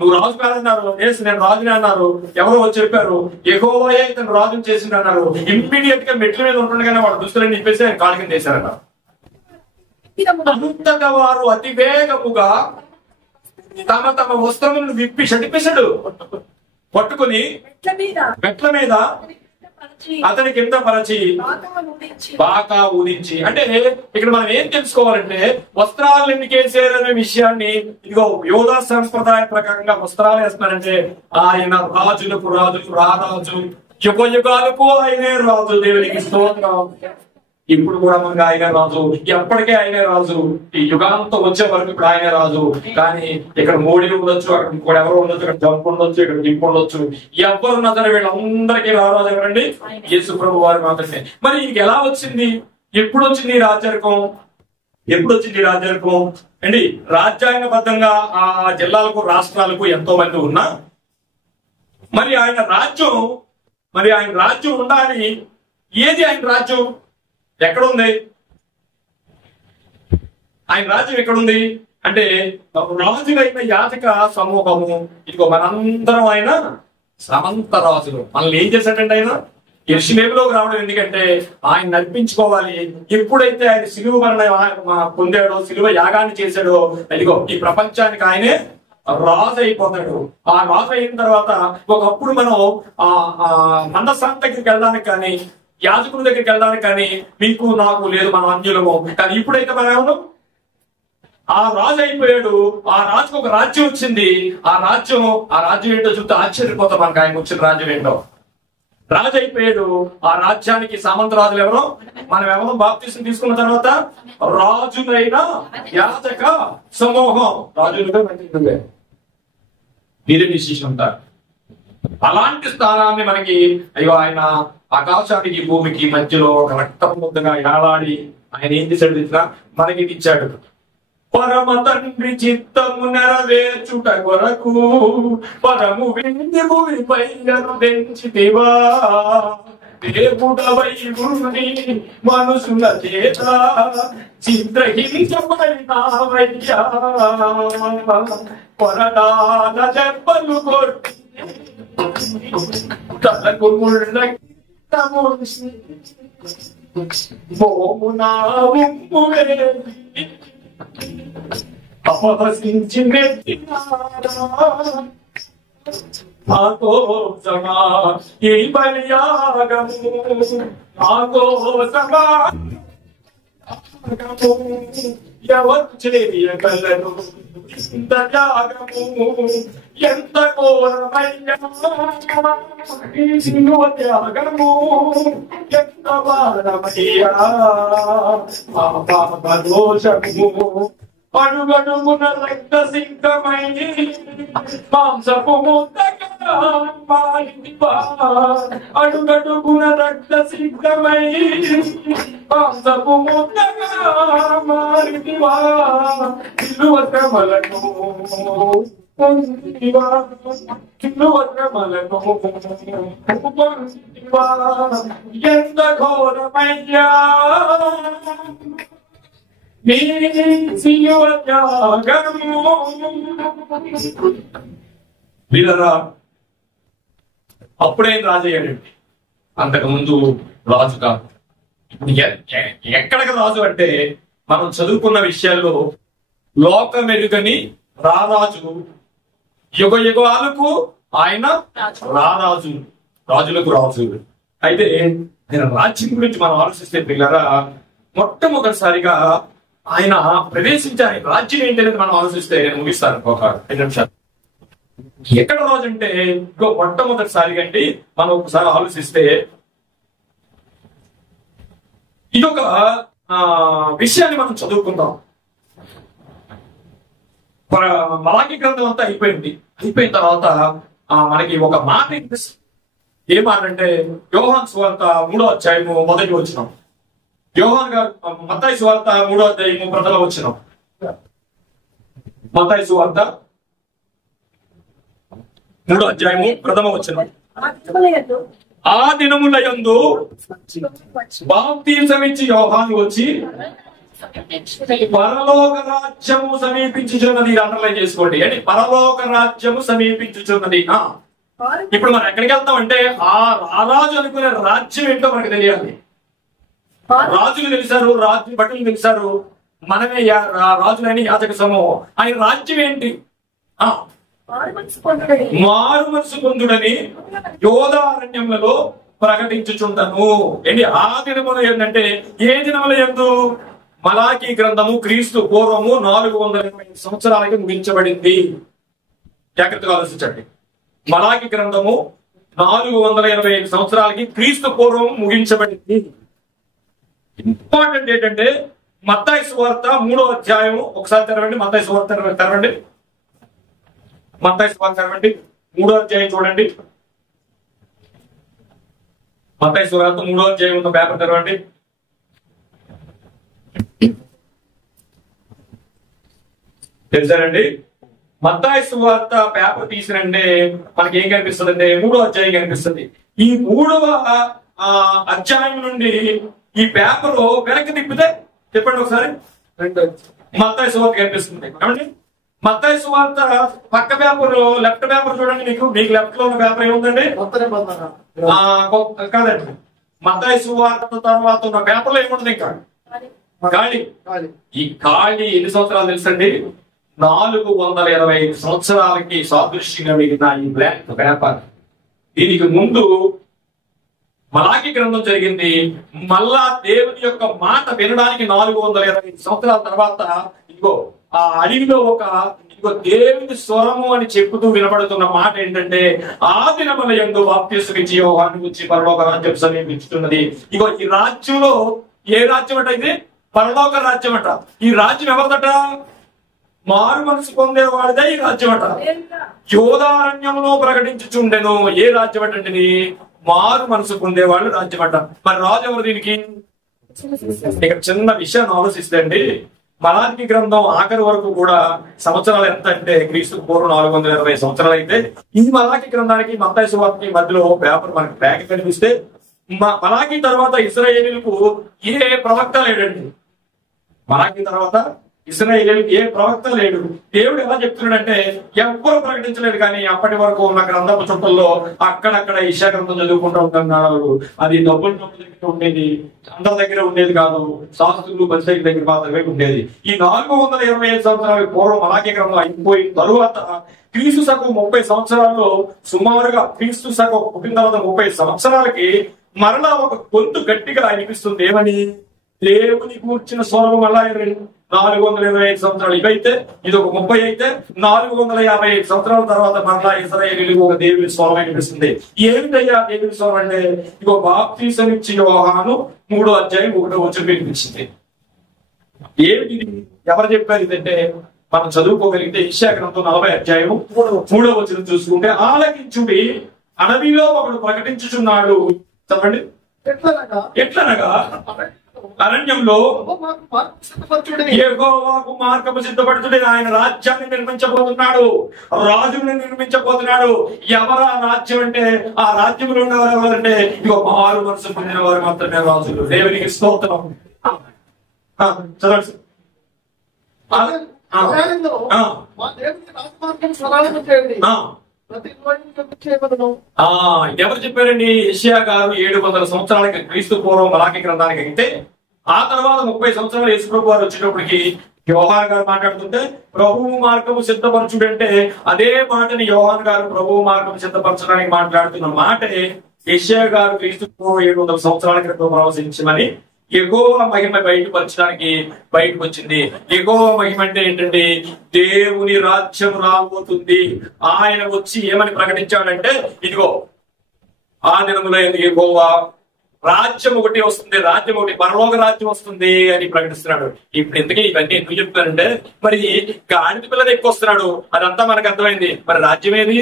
నువ్వు రాజు కాదన్నారు, ఎస్ నేను రాజుని అన్నారు, ఎవరో వచ్చి చెప్పారు యెహోవాయే ఇతను రాజుని చేసిండు అన్నారు. ఇమ్మీడియట్ గా మెట్ల మీద ఉంటుండగానే వాళ్ళ దుస్తులన్నీ ఇప్పేసి ఆయన కాళ్ళ కింద వేశారన్న. అంతగా వారు అతి వేగముగా తమ తమ వస్త్రములను విప్పి షటిపిసడు పట్టుకుని మెట్ల మీద అతని కింద పరచి బాగా ఊదించి. అంటే ఇక్కడ మనం ఏం తెలుసుకోవాలంటే వస్త్రాలు ఎందుకేసారనే విషయాన్ని, ఇదిగో యోధా సంప్రదాయ ప్రకారంగా వస్త్రాలు వేస్తున్నారంటే ఆయన రాజులకు రాజు, రారాజు, యుగ యుగాలకు ఆయనే రాజు. దేవునికి స్తోత్రం. ఇప్పుడు కూడా మనకు ఆయన రాజు, ఎప్పటికే ఆయనే రాజు, ఈ యుగాంతం వచ్చే వరకు ఇప్పుడు ఆయనే రాజు. కానీ ఇక్కడ మోడీ ఉండొచ్చు, అక్కడ ఇంకోటి ఎవరు ఉండొచ్చు, ఇక్కడ జంప్ ఉండొచ్చు, ఇక్కడ దింపు ఉండొచ్చు, ఎవరున్నా సరే వీళ్ళందరికీ రారాజు ఎవరండి? యేసు ప్రభు వారు మాత్రమే. మరి ఇంక ఎలా వచ్చింది? ఎప్పుడు వచ్చింది ఈ రాజ్యార్కం? ఎప్పుడు వచ్చింది ఈ రాజ్యార్కం అండి? రాజ్యాంగబద్ధంగా ఆ జిల్లాలకు, రాష్ట్రాలకు ఎంతో మంది ఉన్నా మరి ఆయన రాజ్యం ఉండాలి. ఏది ఆయన రాజ్యం? ఎక్కడుంది ఆయన రాజ్యం? ఎక్కడుంది అంటే రాజులైన యాజక సమూహము, ఇదిగో మనందరం ఆయన సమంత రాజులు. మనల్ని ఏం చేశాడంటే ఆయన యెరూషలేములోకి రావడం ఎందుకంటే ఆయన నడిపించుకోవాలి. ఎప్పుడైతే ఆయన సిలువ మరణ పొందాడో, సిలువ యాగాన్ని చేశాడో, ఇదిగో ఈ ప్రపంచానికి ఆయనే రాజు అయిపోతాడు. ఆ రాజు అయిన తర్వాత ఒకప్పుడు మనం మందసాంత దగ్గరికి వెళ్ళడానికి కానీ, యాజకుల దగ్గరికి వెళ్ళడానికి కానీ మీకు నాకు లేదు, మనం అన్యులము. కానీ ఇప్పుడైతే మనం ఏమన్నా ఆ రాజు అయిపోయాడు. ఆ రాజుకు ఒక రాజ్యం వచ్చింది. ఆ రాజ్యం ఏంటో చూస్తే ఆశ్చర్యపోతాం. మనకు ఆయన వచ్చిన రాజ్యం ఏంటో. రాజు అయిపోయాడు. ఆ రాజ్యానికి సామంత రాజులు ఎవరో? మనం ఎవరో బాప్తిసం తీసుకున్న తర్వాత రాజులైన యాజక సమూహం. రాజులుగా మీరే డిసిషన్ ఉంటారు. అలాంటి స్థానాన్ని మనకి అయ్యో ఆయన ఆకాశానికి భూమికి మధ్యలో ఒక రక్తం ముద్దగా ఏలాడి ఆయన ఏం చేశాడు మనకి ఇచ్చాడు. పరమ తండ్రి చిత్తము నెరవేర్చుట కొరకు పరము వెండి భూమిపై పెంచితివా, దేవుడవై ఉండి మనుషుల చేత చిత్రహించబడినావయ్యా, కొరడాల దెబ్బలు కొట్టి తలకు ముళ్ళ అపహసించి నాకోసమా ఈ బలియాగము, నాకోసమా ఎవరు చేయగలరు ఇంత త్యాగము, ఎంత ఘోరమయ్యా త్యాగము, ఎంత భారమయ్యా మా పాప దోషము. అడుగడుగున రక్త సింగమై మాంసపు ముద్దగా మారితివా, అడుగడుగున రక్త సింగమై మాంసపు ముద్దగా మారితివా, సిలువ శ్రమలను పొందితివా, సిలువ శ్రమలను పొందితివా, ఎంత ఘోరమయ్యా వీళ్ళరా. అప్పుడేం రాజు అయ్యాడండి, అంతకు ముందు రాజు కాదు. ఇప్పుడు ఎక్కడికి రాజు అంటే మనం చదువుకున్న విషయాల్లో లోకమెరుగని రారాజు, యుగ యుగాలకు ఆయన రారాజు, రాజులకు రాజు. అయితే ఆయన రాజ్యం గురించి మనం ఆలోచిస్తే పిల్లరా, మొట్టమొదటిసారిగా ఆయన ప్రవేశించే రాజ్యం ఏంటి అనేది మనం ఆలోచిస్తే నేను ముగిస్తాను ఒక 5 నిమిషాలు. ఎక్కడ రాజు అంటే మొట్టమొదటిసారిగా అండి మనం ఒకసారి ఆలోచిస్తే ఇదొక విషయాన్ని మనం చదువుకుందాం. మలాకి గ్రంథం అంతా అయిపోయింది. అయిపోయిన తర్వాత మనకి ఒక మాట ఏమాటంటే యోహాను సువార్త 3వ అధ్యాయము మొదటి వచనం. యోహాను గారు మత్తయి సువార్త 3వ అధ్యాయము ప్రథమ వచనం. మత్తయి సువార్త 3వ అధ్యాయము ప్రథమ వచనం. ఆ దినముల యందు బాప్తిసమిచ్చి యోహాను వచ్చి పరలోక రాజ్యము సమీపించుచున్నది. అండర్లైన్ చేసుకోండి. అంటే పరలోక రాజ్యము సమీపించుచున్నది. ఇప్పుడు మనం ఎక్కడికి వెళ్తామంటే ఆ రారాజు అనుకునే రాజ్యం ఏంటో మనకు తెలియాలి. రాజులు తెలిసారు, రాజు భటులు తెలిసారు, మనమే రాజులని యాజక సమూహం. ఆయన రాజ్యం ఏంటి? మారు మనసు పొందుడని యోధారణ్యములలో ప్రకటించుచుండను. ఏంటి ఆ దినములు ఏంటంటే ఏ దినముల యందు? మలాకీ గ్రంథము క్రీస్తు పూర్వము 420 సంవత్సరాలకి ముగించబడింది. జాగ్రత్తగా ఆలోచించండి. మలాకీ గ్రంథము 425 సంవత్సరాలకి క్రీస్తు పూర్వం ముగించబడింది. ఇంపార్టెంట్ ఏంటంటే మత్తయి సువార్త 3వ అధ్యాయం ఒకసారి తెరవండి. మత్తయి సువార్త తెరవండి. మత్తయి సువార్త తెరవండి. 3వ అధ్యాయం చూడండి. మత్తయి సువార్త 3వ అధ్యాయం ఉన్న పేపర్ తెరవండి. తెలుసారండి? మత్తయి సువార్త పేపర్ తీసినంటే మనకి ఏం కనిపిస్తుంది అంటే 3వ అధ్యాయం కనిపిస్తుంది. ఈ 3వ అధ్యాయం నుండి ఈ పేపర్ వెనక్కి తిప్పితే చెప్పండి ఒకసారి మత్తయి సువార్త కనిపిస్తుంది. ఏమండి? మత్తయి సువార్త పక్క పేపర్ లెఫ్ట్ పేపర్ చూడండి. మీకు లెఫ్ట్ లో ఉన్న పేపర్ ఏముందండి? కాదండి. మత్తయి సువార్త తర్వాత ఉన్న పేపర్ లో ఏముంటుంది? ఇంకా ఖాళీ. ఈ ఖాళీ ఎన్ని సంవత్సరాలు తెలుసండి? 425 సంవత్సరాలకి సాదృశ్యంగా మిగిలిన ఈ బ్లాంక్ పేపర్. దీనికి ముందు మలాకీ గ్రంథం జరిగింది. మళ్ళా దేవుని యొక్క మాట వినడానికి 425 సంవత్సరాల తర్వాత ఇదిగో ఆ అడవిలో ఇదిగో దేవుని స్వరము అని చెప్పుతూ వినబడుతున్న మాట ఏంటంటే ఆ దినముల యందు బాప్తిసమిచ్చి యోహాను వచ్చి పరలోక రాజ్యం సమీపించుతున్నది. ఇగో ఈ రాజ్యంలో ఏ రాజ్యం అట? ఇది పరలోక రాజ్యం అట. ఈ రాజ్యం ఎవరిదట? మారు మనసు పొందేవాడిదే ఈ రాజ్యం అట. యోధారణ్యంలో ప్రకటించుచుండెను. ఏ రాజ్యం అటండి? మారు మనసు పొందేవాళ్ళు రాజ్యం అట. మరి రాజు ఎవరు దీనికి? ఇక్కడ చిన్న విషయాన్ని ఆలోచిస్తే అండి, మలాకీ గ్రంథం ఆఖరి వరకు కూడా సంవత్సరాలు ఎంత అంటే క్రీస్తు పూర్వం 420 సంవత్సరాలు అయితే ఈ మలాకీ గ్రంథానికి మత్తయి సువార్తకి మధ్యలో పేపర్ మనకి బ్యాగ్ కనిపిస్తే మలాకీ తర్వాత ఇశ్రాయేలీయులకు ఏ ప్రవక్త లేడండి. మలాకీ తర్వాత ఇశ్రాయేలీయులకు ఏ ప్రవక్త లేడు. దేవుడు ఎలా చెప్తున్నాడంటే ఎవ్వరు ప్రకటించలేదు. కానీ అప్పటి వరకు ఉన్న గ్రంథపు చుట్టల్లో అక్కడక్కడ ఇషా గ్రంథం చదువుకుంటూ ఉంటున్నారు. అది డబ్బుల దగ్గర ఉండేది, అందరి దగ్గర ఉండేది కాదు. శాస్త్రులు పరిచయ దగ్గర మాత్రమే ఉండేది. ఈ 425 సంవత్సరాల పూర్వం మలాకీ గ్రంథం అయిపోయిన తరువాత క్రీస్తు శకం 30 సంవత్సరాల్లో సుమారుగా క్రీస్తు శకం పుట్టిన తర్వాత 30 సంవత్సరాలకి మరలా ఒక గొంతు గట్టిగా అనిపిస్తుంది. ఏమని? దేవుని కూర్చిన స్వరం మళ్ళా 425 సంవత్సరాలు ఇవైతే ఇది ఒక 30 అయితే 455 సంవత్సరాల తర్వాత మరలా ఇశ్రాయేలీయులకు ఒక దేవుని స్వరం అనిపిస్తుంది. ఏమిటయ్యా దేవుని స్వరం అంటే? ఇగో బాప్తిసమిచ్చి యోహాను 3వ అధ్యాయం 1వ వచనం వినిపించింది. ఏమిటి? ఎవరు చెప్పారు ఇదంటే మనం చదువుకోగలిగితే యెషయా గ్రంథం 40వ అధ్యాయం 3వ వచనం చూసుకుంటే ఆలకించుడి, అడవిలో ఒకడు ప్రకటించుచున్నాడు. చెప్పండి. ఎట్లనగా అరణ్యంలో యెహోవాకు మార్గము సిద్ధపడుతుంది. ఆయన రాజ్యాన్ని నిర్మించబోతున్నాడు, రాజుని నిర్మించబోతున్నాడు. ఎవరా రాజ్యం అంటే ఆ రాజ్యంలో ఉన్నవారు ఎవరంటే ఇగో మారు మనసు పొందిన వారు మాత్రమే రాజులు. దేవునికి స్తోత్రం. చదవండి. ఎవరు చెప్పారండి? యెషయా గారు 700 సంవత్సరాలకి క్రీస్తు పూర్వం మలాకీ గ్రంథానికి అయితే ఆ తర్వాత 30 సంవత్సరాలు యేసుప్రభు వారు వచ్చేటప్పటికి యోహాను గారు మాట్లాడుతుంటే ప్రభువు మార్గము సిద్ధపరచుడంటే అదే మాటని యోహాను గారు ప్రభువు మార్గం సిద్ధపరచడానికి మాట్లాడుతున్న మాటే యెషయా గారు క్రీస్తు పూర్వం 700 సంవత్సరాల క్రితం ప్రవచించమని యెహోవా మహిమ బయటపరచడానికి బయటకు వచ్చింది. యెహోవా మహిమ అంటే ఏంటంటే దేవుని రాజ్యం రాబోతుంది. ఆయన వచ్చి ఏమని ప్రకటించాడంటే ఇదిగో ఆ దినములో యెహోవా రాజ్యం ఒకటి వస్తుంది, రాజ్యం ఒకటి పరలోక రాజ్యం వస్తుంది అని ప్రకటిస్తున్నాడు. ఇప్పుడు ఎందుకే ఇవన్నీ ఎందుకు చెప్తానంటే మరి గాడిద పిల్లలు ఎక్కువ వస్తున్నాడు, అదంతా మనకు అర్థమైంది. మరి రాజ్యం ఏది?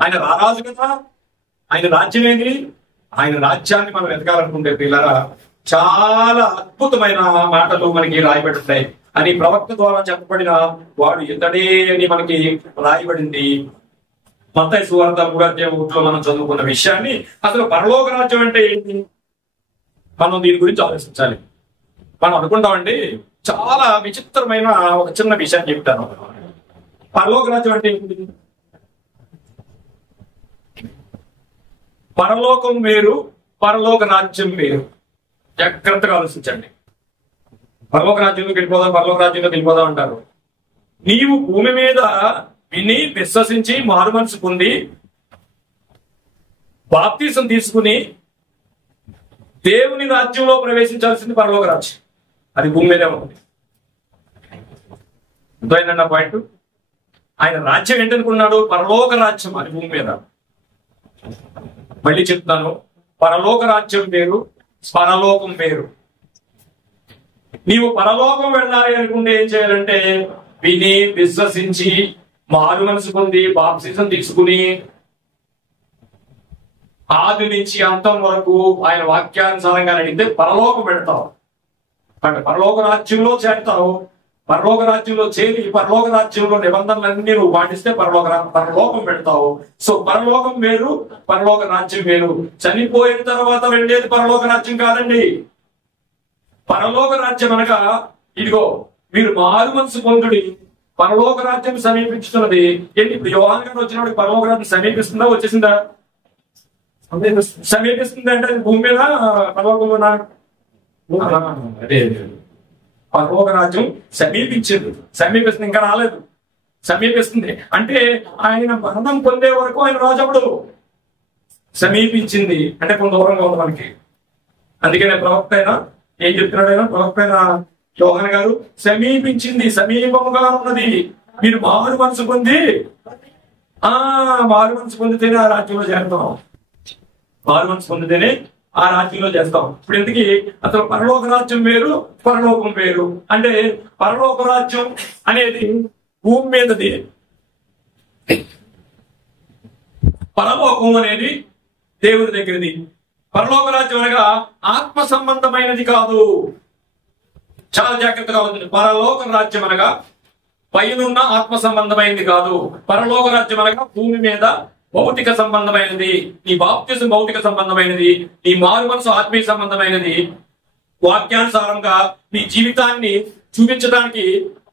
ఆయన రారాజు కదా. ఆయన రాజ్యం ఏంటి? ఆయన రాజ్యాన్ని మనం వెతకాలనుకుంటే పిల్లరా చాలా అద్భుతమైన మాటలు మనకి రాయబడుతున్నాయి. అని ప్రవక్త ద్వారా చెప్పబడిన వాడు ఇతడే అని మనకి రాయబడింది. మత్తయి సువార్త 3:1 మనం చదువుకున్న విషయాన్ని. అసలు పరలోక రాజ్యం అంటే ఏంటి? మనం దీని గురించి ఆలోచించాలి. మనం అనుకుంటామండి, చాలా విచిత్రమైన ఒక చిన్న విషయాన్ని చెప్తాను. పరలోక రాజ్యం అంటే ఏంటి? పరలోకం వేరు, పరలోక రాజ్యం వేరు. జాగ్రత్తగా ఆలోచించండి. పరలోక రాజ్యంలోకి వెళ్ళిపోదాం, పరలోక రాజ్యంలోకి వెళ్ళిపోదాం అంటారు. నీవు భూమి మీద విని విశ్వసించి మారు మనసు పొంది బాప్తీసం తీసుకుని దేవుని రాజ్యంలో ప్రవేశించాల్సింది పరలోక రాజ్యం. అది భూమి మీదే ఉంది. అర్థమైందండి ఆ పాయింట్? ఆయన రాజ్యం ఏంటనుకున్నాడు? పరలోక రాజ్యం. అది భూమి మీద. మళ్ళీ చెప్తాను, పరలోక రాజ్యం వేరు, పరలోకం వేరు. నీవు పరలోకం వెళ్ళాలి అనుకుంటే ఏం చేయాలంటే విని విశ్వసించి మారు మనసు పొంది బాప్తిసం తీసుకుని ఆది నుంచి అంతం వరకు ఆయన వాక్యానుసారంగా నడితే పరలోకం పెడతావు. అంటే పరలోక రాజ్యంలో చేరుతావు. పరలోక రాజ్యంలో చేరి పరలోక రాజ్యంలో నిబంధనలన్నీ నువ్వు పాటిస్తే పరలోకం పెడతావు. సో పరలోకం వేరు, పరలోక రాజ్యం వేరు. చనిపోయిన తర్వాత వెళ్ళేది పరలోక రాజ్యం కాదండి. పరలోక రాజ్యం అనగా ఇదిగో మీరు మారు మనసు పొందుడి, పరలోక రాజ్యం సమీపించుతున్నది. ఏంటి ఇప్పుడు యోహాను గారు వచ్చినప్పుడు పరలోక రాజ్యం సమీపిస్తుందా, వచ్చేసిందా? సమీపిస్తుంది అంటే భూమి మీద పరలోకంలోనా? అదే పరలోక రాజ్యం సమీపించింది. సమీపిస్తుంది, ఇంకా రాలేదు. సమీపిస్తుంది అంటే ఆయన మరణం పొందే వరకు ఆయన రాజప్పుడు సమీపించింది అంటే కొంత దూరంగా ఉంది మనకి. అందుకనే ప్రవక్త అయినా ఏం చెప్తున్నాడు? ఆయన ప్రవక్త అయిన యోహాను గారు సమీపించింది, సమీపముగా ఉన్నది, మీరు మారు మనసు పొంది మారు మనసు పొందితేనే ఆ రాజ్యంలో చేరుతాం. మారు మనసు పొందితేనే ఆ రాజ్యంలో చేస్తాం. ఇప్పుడు ఎందుకు అసలు పరలోక రాజ్యం వేరు, పరలోకం వేరు అంటే పరలోక రాజ్యం అనేది భూమి మీదది, పరలోకం అనేది దేవుడి దగ్గరది. పరలోక రాజ్యం అనగా ఆత్మ సంబంధమైనది కాదు. చాలా జాగ్రత్తగా ఉంది. పరలోక రాజ్యం అనగా పైనున్న ఆత్మ సంబంధమైనది కాదు. పరలోక రాజ్యం అనగా భూమి మీద భౌతిక సంబంధమైనది. నీ బాప్తిజం భౌతిక సంబంధమైనది, నీ మారు మనసు ఆత్మీయ సంబంధమైనది. వాక్యానుసారంగా నీ జీవితాన్ని చూపించడానికి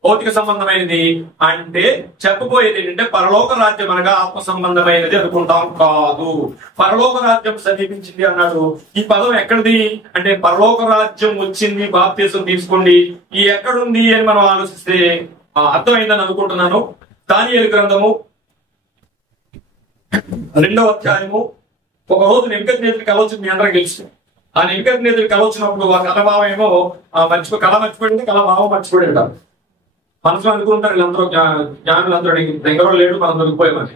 భౌతిక సంబంధమైనది. అంటే చెప్పబోయేది ఏంటంటే పరలోక రాజ్యం అనగా ఆత్మ సంబంధమైనది అనుకుంటాం కాదు. పరలోక రాజ్యం సమీపించింది అన్నాడు. ఈ పదం ఎక్కడిది అంటే పరలోక రాజ్యం వచ్చింది, బాప్తిజం తీసుకోండి, ఈ ఎక్కడుంది అని మనం ఆలోచిస్తే అర్థమైందని అనుకుంటున్నాను. దానియేలు గ్రంథము 2వ అధ్యాయము. ఒక రోజు నెబుకద్నెజరు కల వచ్చింది, మీ అందరికీ తెలుసు. ఆ నెబుకద్నెజరు కల వచ్చినప్పుడు ఆ కలభావం ఏమో కళ మర్చిపోయింది, కలభావం మర్చిపోయాడు. మనసులో అనుకుంటారు వీళ్ళందరూ జ్ఞానులందరూ దగ్గర లేడు, మనం దొరికిపోయామని.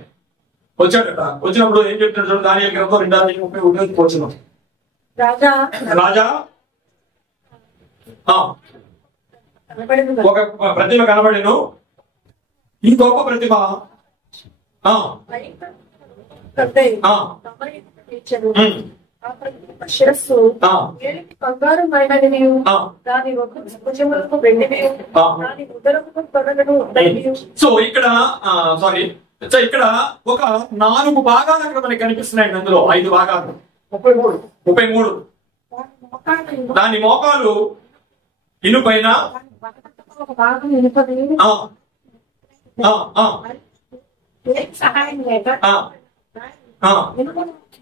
వచ్చాడట. వచ్చినప్పుడు ఏం చెప్తున్నాడు? దానియేలు గ్రంథం 2:30 వచ్చినాం. రాజా ఒక ప్రతిమ కనబడిను, ఈ గొప్ప ప్రతిమ శిరస్సు బంగారమైనది, దాని భుజములకు వెండివి, దాని ఉదరముకు తొడలను. సో ఇక్కడ ఇక్కడ ఒక 4 భాగాలు అక్కడ మనకి కనిపిస్తున్నాయి. అందులో 5 భాగాలు 33. దాని మోకాలు ఇనుపైన, భాగం ఇనుపది, సహాయం లేక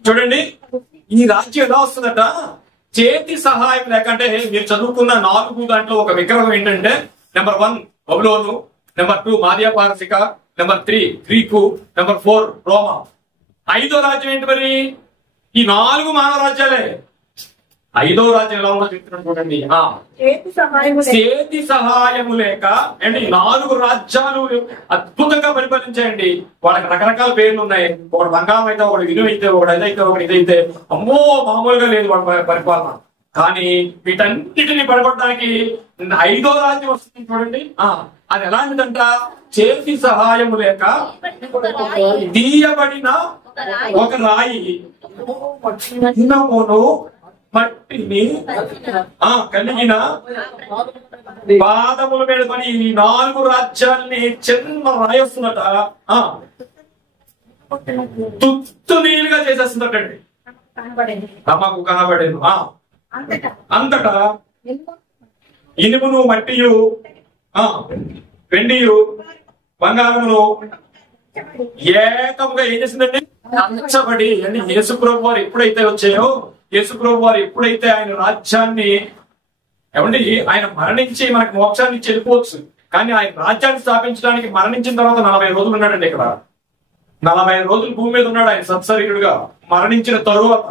చూడండి ఈ రాజ్యం ఎలా వస్తుందట? చేతి సహాయం లేకంటే మీరు చదువుకున్న 4 దాంట్లో ఒక విగ్రహం ఏంటంటే నెంబర్ 1 బబులోను, నెంబర్ 2 మాదియా పారసిక, నెంబర్ 3 గ్రీకు, నెంబర్ 4 రోమా. 5వ రాజ్యం ఏంటి మరి? ఈ 4 మానవ రాజ్యాలే. 5వ రాజ్యం ఎలా ఉందో చెప్తున్నాడు చూడండి. చేతి సహాయము లేక అండి 4 రాజ్యాలు అద్భుతంగా పరిపాలించాయండి. వాళ్ళకి రకరకాల పేర్లు ఉన్నాయి. ఒకటి బంగారం అయితే, ఒకటి ఇనుము అయితే, ఒకటి అదైతే, ఒకటి ఇదైతే. అమ్మో మామూలుగా లేదు వాళ్ళ పరిపాలన. కానీ వీటన్నిటిని పడగొట్టడానికి 5వ రాజ్యం వస్తుంది చూడండి. అది ఎలాంటిదంట? చేతి సహాయము లేక తీయబడిన ఒక రాయి ఇనుమును మట్టిని కలిగిన పాదముల మీద పడి ఈ 4 రాజ్యాల్ని చిన్న రాయొస్తున్నట తుత్తు నీలుగా చేసేస్తున్నట్టండి. మాకు కనబడేది అంతటా ఇనుమును మట్టియు వెండియు బంగారమును ఏకముగా ఏం చేసిందండి? అంచబడి. అంటే యేసుప్రభు వారు ఎప్పుడైతే వచ్చాయో, యేసుప్రభు వారు ఎప్పుడైతే ఆయన రాజ్యాన్ని ఏమండి ఆయన మరణించి మనకు మోక్షాన్ని ఇచ్చి వెళ్ళిపోవచ్చు, కానీ ఆయన రాజ్యాన్ని స్థాపించడానికి మరణించిన తర్వాత 40 రోజులు ఉన్నాడండి. ఇక్కడ 40 రోజులు భూమి మీద ఉన్నాడు ఆయన సత్శరీరుడుగా మరణించిన తరువాత.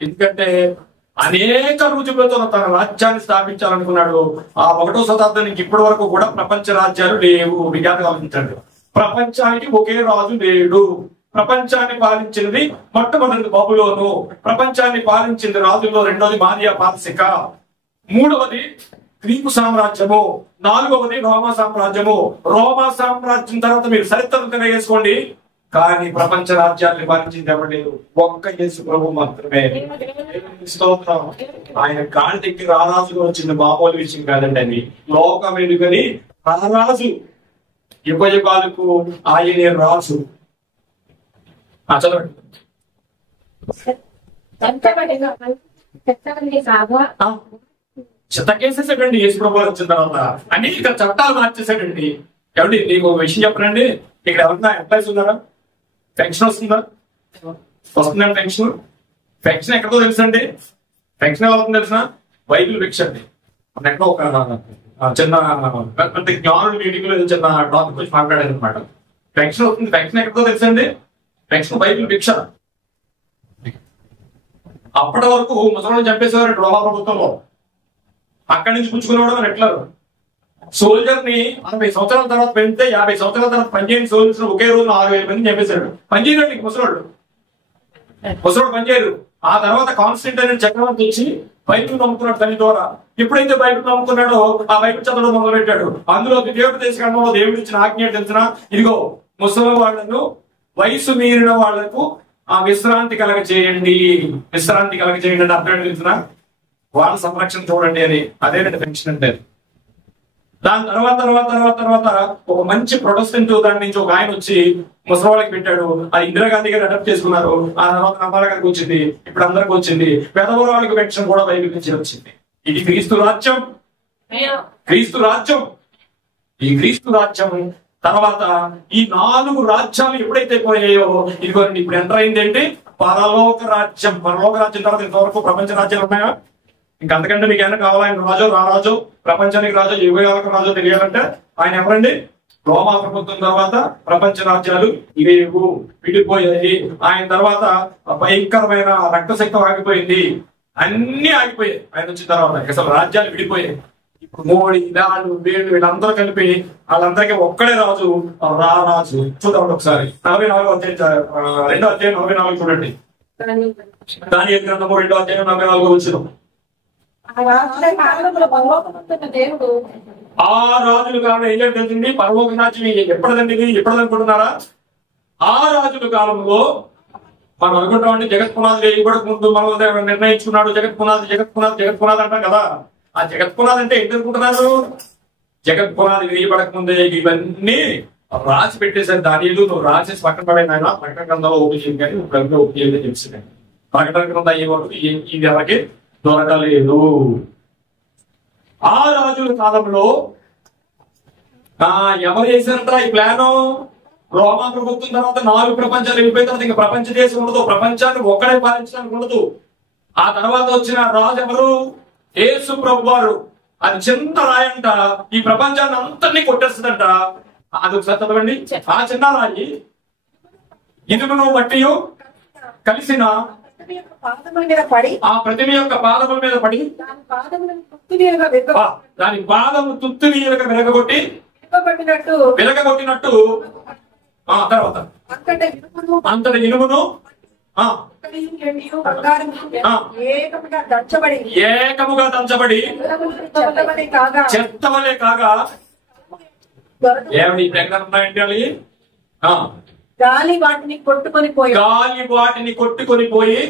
ఎందుకంటే అనేక రుజువులతో తన రాజ్యాన్ని స్థాపించాలనుకున్నాడు. ఆ 1వ శతాబ్దం నుంచి ఇప్పటి వరకు కూడా ప్రపంచ రాజ్యాలు లేవు. విజ్ఞానం గమనించండి, ప్రపంచానికి ఒకే రాజు లేడు. ప్రపంచాన్ని పాలించినది మొట్టమొదటి బబులోను, ప్రపంచాన్ని పాలించింది రాజుల్లో 2వది మారియా పారసిక, 3వది గ్రీకు సామ్రాజ్యము, 4వది రోమా సామ్రాజ్యము. రోమా సామ్రాజ్యం తర్వాత మీరు చరిత్ర వేసుకోండి, కానీ ప్రపంచ రాజ్యాన్ని పాలించింది ఎవరు? ఒక్క యేసు ప్రభు మాత్రమే. స్తోత్రం. ఆయన కాళ్ళ దగ్గర రారాజుగా వచ్చింది మామూలు విషయం కాదండి. అది లోకం ఎదుగని రారాజు, యుగయుగాలకు ఆయనే రాజు. చదవండి. చితకేసేసాడండి యేసు ప్రభు వచ్చిన తర్వాత. అనేక చట్టాలు మార్చేసాడండి. ఏమండి నీకు ఒక విషయం చెప్పనండి, ఇక్కడ ఎవరన్నా ఎంప్లాయీస్ ఉన్నారా? పెన్షన్ వస్తుందా? వస్తుందండి పెన్షన్. పెన్షన్ ఎక్కడో తెలుసండి? పెన్షన్ ఎలా అవుతుందో తెలిసిన? బైబిల్ భిక్ష అండి. ఎక్కడో ఒక చిన్న జ్ఞానుడు మీటింగ్ లో చిన్న టాపిక్ వచ్చి మాట్లాడారు అనమాట. పెన్షన్ అవుతుంది. పెన్షన్ ఎక్కడో తెలుసండి? పెన్షన్ బైబిల్ భిక్ష. అప్పటి వరకు ముసలిని చంపేసేవారు రోమా ప్రభుత్వంలో. అక్కడి నుంచి పుచ్చుకునేవాడు రెట్లర్. సోల్జర్ ని 60 సంవత్సరాల తర్వాత పెంచితే 50 సంవత్సరాల తర్వాత పనిచేయని సోల్జర్స్ ఒకే రోజు 4000 మంది చంపేశాడు. పనిచేయడండి ముసలోడు పనిచేయరు. ఆ తర్వాత కాన్స్టంటైన్ చక్రవర్తి వచ్చి బైబిల్ నమ్ముకున్నాడు తల్లి ద్వారా. ఎప్పుడైతే బైబిల్ నమ్ముకున్నాడో ఆ బైబిల్ చదవడం మొదలు పెట్టాడు. అందులో దేవుడి ఖండంలో దేవుడు ఇచ్చిన ఆజ్ఞ తెలిసిన, ఇదిగో ముసలి వాళ్లను వయసు మీరిన వాళ్లకు ఆ విశ్రాంతి కలగ చేయండి అంటే అర్థం తెలిసిన వాళ్ళ సంరక్షణ చూడండి అని. అదేనండి పెన్షన్ అంటే. దాని తర్వాత ఒక మంచి ప్రొటెస్టెంట్ దాని నుంచి ఒక ఆయన వచ్చి ముసలివాళ్ళకి పెట్టాడు. అది ఇందిరాగాంధీ గారు అడాప్ట్ చేసుకున్నారు. ఆ తర్వాత రామారావు గారికి వచ్చింది, ఇప్పుడు అందరికి వచ్చింది. పేదవాళ్ళకి పెన్షన్ కూడా బైబిల్ నుంచి వచ్చింది. ఇది క్రీస్తు రాజ్యం. ఈ క్రీస్తు రాజ్యం తర్వాత ఈ 4 రాజ్యాలు ఎప్పుడైతే పోయాయో, ఇదిగోండి ఇప్పుడు ఎంటర్ అయింది ఏంటి? పరలోక రాజ్యం తర్వాత ఇంతవరకు ప్రపంచ రాజ్యాలు ఉన్నాయా? ఇంకంతకంటే మీకు ఏమైనా కావాలా? ఆయన రాజు రారాజు, ప్రపంచానికి రాజు, యుగయాలకు రాజు తెలియాలంటే ఆయన ఎవరండి? రోమా ప్రభుత్వం తర్వాత ప్రపంచ రాజ్యాలు ఇవేవు విడిపోయాయి. ఆయన తర్వాత భయంకరమైన రక్తశక్తి ఆగిపోయింది. అన్ని ఆగిపోయాయి ఆయన వచ్చిన తర్వాత. అసలు రాజ్యాలు విడిపోయాయి. ఇప్పుడు మోడీ, ఇరాన్, వీళ్ళందరూ కలిపి వాళ్ళందరికీ ఒక్కడే రాజు, రారాజు. చూద్దాం ఒకసారి 44వ అధ్యాయం 2వ అధ్యాయం 44 చూడండి. దానియేలు గ్రంథము 2వ అధ్యాయం 44 వచ్చిన. ఆ రాజులు కాలంలో ఏం జరిగింది? పరలోక రాజ్యం ఎప్పటిదండి? ఎప్పటిదనుకుంటున్నారా? ఆ రాజుల కాలంలో మనం అనుకుంటామండి జగత్పునాది వేయబడక ముందు మనం నిర్ణయించుకున్నాడు. జగత్పునాది అంటాం కదా. ఆ జగత్పునాది అంటే ఏంటి అనుకుంటున్నారు? జగత్పునాది వేయబడక ముందే ఇవన్నీ రాసి పెట్టేశారు. దానిలో నువ్వు రాసేసి పక్కన పడైన ఆయన ప్రకటన గ్రంథంలో ఓపెన్ చేయండి, కానీ ఇప్పుడు ఓపెన్ చేయలేదు తెలిసింది. ప్రకటన గ్రంథం అయ్యే వరకు ఇది అలాగే దొరకలేదు. ఆ రాజుల కాలంలో ఎవరు చేశారంట ఈ ప్లాను? రోమా ప్రభుత్వం తర్వాత 4 ప్రపంచాలు వెళ్ళిపోయిన తర్వాత ఇంకా ప్రపంచ దేశం ఉండదు. ప్రపంచాన్ని ఒక్కడే పాలించడానికి ఉండదు. ఆ తర్వాత వచ్చిన రాజు ఎవరు? యేసు ప్రభు వారు. అది చిన్న రాయంట ఈ ప్రపంచాన్ని అంతటినీ కొట్టేస్తుందంట. అదొకసారి చదవండి. ఆ చిన్న రాయి ఇనుమును మట్టియు కలిసిన ఆ ప్రతిమ యొక్క పాదముల మీద పడి దాని పాదము తుత్తునీయులుగా విరగగొట్టినట్టు తర్వాత అంతటి ఇనుమును ఏకముగా దంచబడి చెత్తవలే కాగా. ఏమిటి ప్రకటన ఉన్నాయండి? గాలి వాటిని కొట్టుకొని పోయి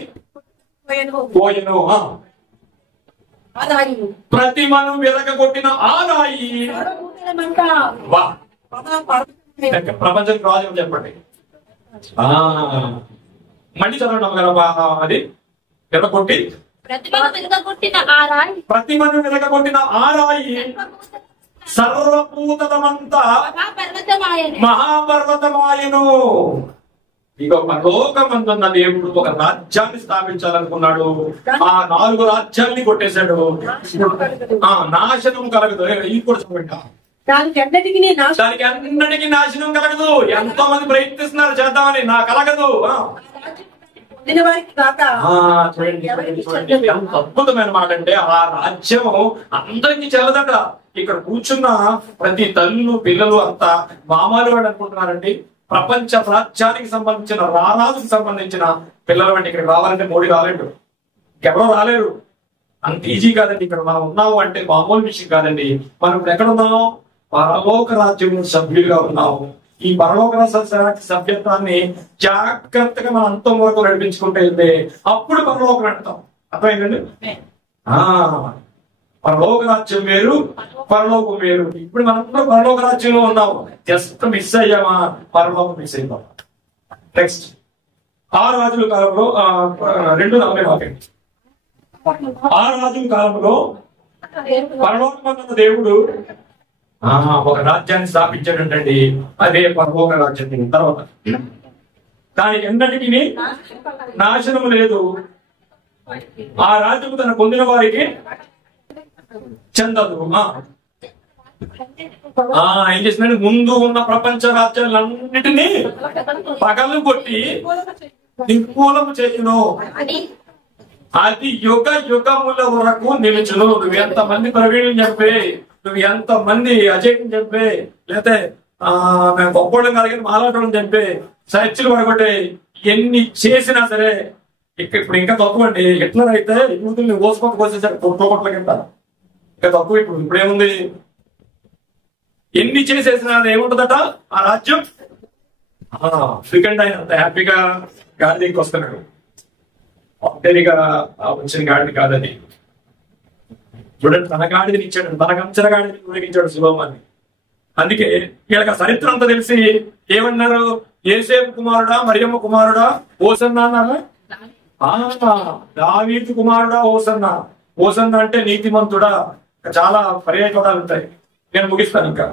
పోయెను. ప్రతిమను వెలగగొట్టిన ఆదాయి ప్రపంచం రాజు చెప్పండి. మళ్ళీ చదవండి అమ్మగారు. అది వెలగొట్టి ప్రతిమను వెలగగొట్టిన ఆరాయి సర్వభూతమంతా మహాపర్వతమాయను. ఇక పరలోకమందున్న దేవుడు ఒక రాజ్యాన్ని స్థాపించాలనుకున్నాడు. ఆ 4 రాజ్యాల్ని కొట్టేశాడు. నాశనం కలగదు. ఇది కూడా చూడండి. దానికి అన్నిటికీ నాశనం కలగదు. ఎంతో మంది ప్రయత్నిస్తున్నారు చేద్దామని, నా కలగదు. చూడండి ఎంత అద్భుతమైన మాట అంటే, ఆ రాజ్యం అందరికీ చెల్లదట. ఇక్కడ కూర్చున్న ప్రతి తల్లు పిల్లలు అంతా మామూలు వాడు అనుకుంటున్నారండి. ప్రపంచ రాజ్యానికి సంబంధించిన రారాజుకు సంబంధించిన పిల్లలు అంటే ఇక్కడికి రావాలంటే మోడీ రాలేడు, ఎవరో రాలేరు. అంత ఈజీ కాదండి. ఇక్కడ మనం ఉన్నాము అంటే మామూలు విషయం కాదండి. మనం ఇప్పుడు ఎక్కడ ఉన్నాం? పరలోక రాజ్యం సభ్యులుగా ఉన్నాము. ఈ పరలోక సభ్యత్వాన్ని జాగ్రత్తగా మనం అంతం వరకు నడిపించుకుంటే వెళ్తే అప్పుడు పరలోకం అంటాం. అర్థమైందండి? పరలోక రాజ్యం వేరు, పరలోకం వేరు. ఇప్పుడు మనం పరలోక రాజ్యంలో ఉన్నాము. జస్ట్ మిస్ అయ్యామా? పరలోకం మిస్ అయ్యాం. నెక్స్ట్ 6 రాజుల కాలంలో 2:40 6 రాజుల కాలంలో పరలోకమందున్న దేవుడు ఒక రాజ్యాన్ని స్థాపించాడంటండి. అదే పరలోక రాజ్యం. తర్వాత దానికి ఎన్నటికీ నాశనం లేదు. ఆ రాజ్యం తన పొందిన వారికి చెందదు. ఏం చేసినాడు? ముందు ఉన్న ప్రపంచ రాజ్యాలన్నిటినీ పగలు కొట్టి నిర్మూలన చేయును. అది యుగ యుగముల వరకు నిలుచును. నువ్వు ఎంతమంది ప్రవీణ్యం చెప్పే, నువ్వు ఎంతమంది అజయ్ని చెప్పే, లేకపోతే మేము గొప్పడం కలిగిన మాలాటం చెప్పే, చర్చలు పడగొట్టే, ఎన్ని చేసినా సరే ఇప్పుడు ఇంకా తక్కువ అండి. ఎట్లా అయితే యూతుల్ని కోసేసారు కొట్ల కింద. ఇంకా తక్కువ. ఇప్పుడేముంది? ఎన్ని చేసేసినా ఏముంటదట ఆ రాజ్యం. సెకండ్ ఆయన అంత హ్యాపీగా గాడికి వస్తున్నాడు. ఒంటరిగా వచ్చిన గాడిని కాదని. చూడండి, తన గాడిని ఇచ్చాడు, తన కంచర గాడిని ఊరేగించాడు సులోమాన్ని. అందుకే వీళ్ళకి చరిత్ర అంతా తెలిసి ఏమన్నారు? యేసేపు కుమారుడా, మరియమ్మ కుమారుడా, ఓసన్నా అన్నారా? దావీదు కుమారుడా ఓసన్నా. ఓసన్నా అంటే నీతిమంతుడా. చాలా పర్యాయ పదాలు ఉంటాయి. నేను ముగిస్తాను. ఇంకా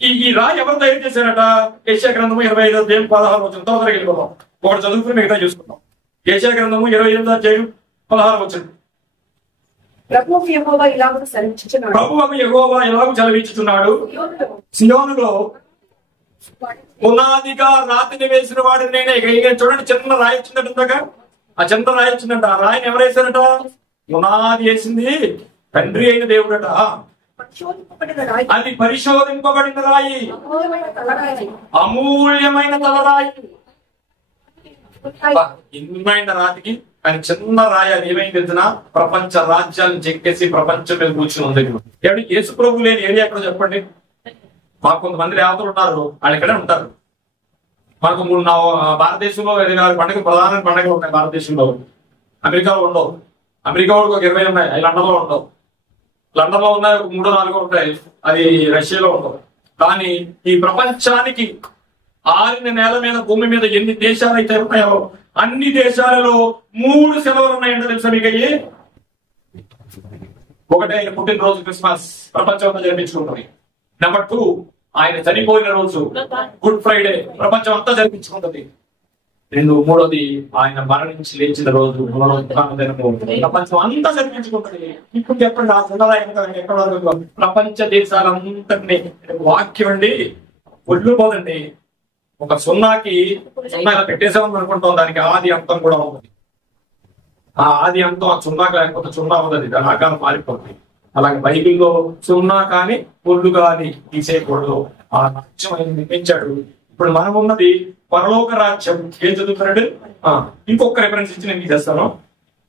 ఈ రాయి ఎవరు తయారు చేశారట? యెషయా గ్రంథము 25:16 తొందరగా వెళ్ళిపోతాం. ఒకటి చదువుకుని మిగతా చూసుకుంటాం. యెషయా గ్రంథము 28:16. ప్రభువు యెహోవా ఎలాగూ సెలవిచ్చుచున్నాడు, సియోనులో పునాదిగా రాతిని వేసిన వాడిని నేనే. చూడండి, చిన్న రాయి వచ్చిందట. ఆ చిన్న రాయి వచ్చిందంట. ఆ రాయిని ఎవరు వేశారట? పునాది వేసింది తండ్రి అయిన దేవుడట. అది పరిశోధింపబడిన రాయి, అమూల్యమైన తలరాయి. ఇన్నమైన రాతికి కానీ చిన్న రాయి. అది ఏమైంది తెలిసిన? ప్రపంచ రాజ్యాలను చెక్కేసి ప్రపంచం మీద కూర్చుని ఉంది. ఏమంటే యేసు ప్రభు లేని ఏరియా ఎక్కడ చెప్పండి? మాకు కొంతమంది దేవతలు ఉన్నారు, వాళ్ళు ఇక్కడే ఉంటారు. మనకు భారతదేశంలో 24 పండుగ ప్రధాన పండుగలు ఉన్నాయి. భారతదేశంలో అమెరికాలో ఉండవు. అమెరికా వాళ్ళకి ఒక 20 ఉన్నాయి. అవి లండన్ లో ఉండవు. లండన్ లో ఉన్నాయి ఒక 3-4 ఉంటాయి. అది రష్యాలో ఉండవు. కానీ ఈ ప్రపంచానికి ఆరిన నేల మీద, భూమి మీద ఎన్ని దేశాలు అయితే ఉన్నాయో అన్ని దేశాలలో 3 సెలవులు ఉన్నాయంటే తెలుసా మీకు? అయ్యి ఒకటి ఆయన పుట్టినరోజు క్రిస్మస్ ప్రపంచం అంతా జరిపించుకుంటుంది. నెంబర్ 2 ఆయన చనిపోయిన రోజు గుడ్ ఫ్రైడే ప్రపంచం అంతా జరిపించుకుంటుంది. మూడోది ఆయన మరణించి లేచిన రోజు ప్రపంచం అంతా జరిపించుకుంటుంది. ఇప్పుడు చెప్పండి, ఆ సుందరాయం ఎక్కడ ప్రపంచ దేశాలందరినీ వాక్యం అండి ఒళ్ళు పోదండి. ఒక సున్నాకి సున్నా ఇలా పెట్టేసామని అనుకుంటాం, దానికి ఆది అంతం కూడా ఉంటుంది. ఆ ఆది అంతం ఆ సున్నాకి లేకపోతే సున్నా ఉన్నది, దాని ఆకారం మారిపోతుంది. అలాగే బైబిల్లో సున్నా కానీ పొల్లు కానీ తీసేయకూడదు. ఆ రాజ్యం ఆయన నిర్మించాడు. ఇప్పుడు మనం ఉన్నది పరలోక రాజ్యం. ఏం చదువుతున్నాడు? ఇంకొక రెఫరెన్స్ ఇచ్చి నేను తీసేస్తాను.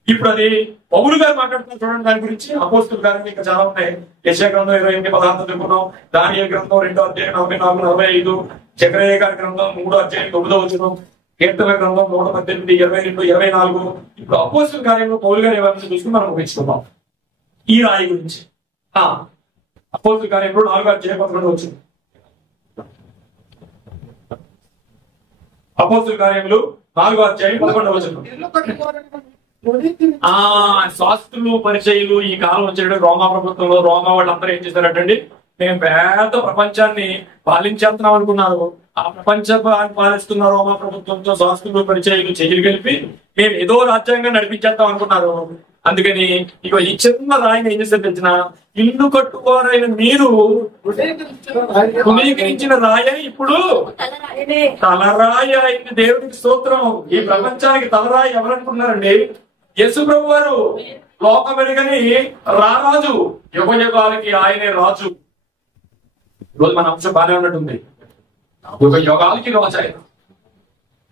ఇప్పుడు అది పౌలు గారు మాట్లాడుతున్నారు చూడండి. దాని గురించి అపోస్తుల గారికి ఇంకా చాలా ఉన్నాయి. యెషయా గ్రంథం 28:16 చదువుకున్నాం. దానియేలు గ్రంథం 2వ అధ్యాయం 44-45, జకరియా గారి గ్రంథం 3వ అధ్యాయం 9వ వచనం, కీర్తన గ్రంథం 118, 22, 24. ఇప్పుడు అపోస్తుల కార్యంలో పౌలు గారు ఏమైనా చూసుకుని మనం ముగించుకుందాం ఈ రాయి గురించి. అపోస్తుల కార్యంలో 4వ అధ్యాయం 11 వచ్చింది. అపోస్తుల కార్యములు 4వ అధ్యాయం 11వ వచనం. శాస్త్రులు పరిచయులు ఈ కాలం వచ్చేటప్పుడు రోమా ప్రభుత్వంలో రోమా వాళ్ళందరూ ఏం చేశారటండి, మేము పెద్ద ప్రపంచాన్ని పాలించేస్తున్నాం అనుకున్నారు. ఆ ప్రపంచాన్ని పాలిస్తున్న రోమా ప్రభుత్వంతో శాస్త్రులు పరిచయులు చెయ్యి కలిపి మేము ఏదో రాజ్యాంగం నడిపించేస్తాం అనుకున్నారు. అందుకని ఇక ఈ చిన్న రాయిని ఏం చేస్తే తెచ్చిన ఇల్లు కట్టుకోరైన మీరు పునీకరించిన రాయి ఇప్పుడు తలరాయి అయింది. దేవుడికి స్తోత్రం. ఈ ప్రపంచానికి తలరాయి ఎవరనుకున్నారండి? యేసు ప్రభు వారు. లోకం వెనుకని రారాజు, యుగ యుగాలకి ఆయనే రాజు. ఈరోజు మన అంశం బాగానే ఉన్నట్టుంది. యుగ యుగాలకి రాజు ఆయన.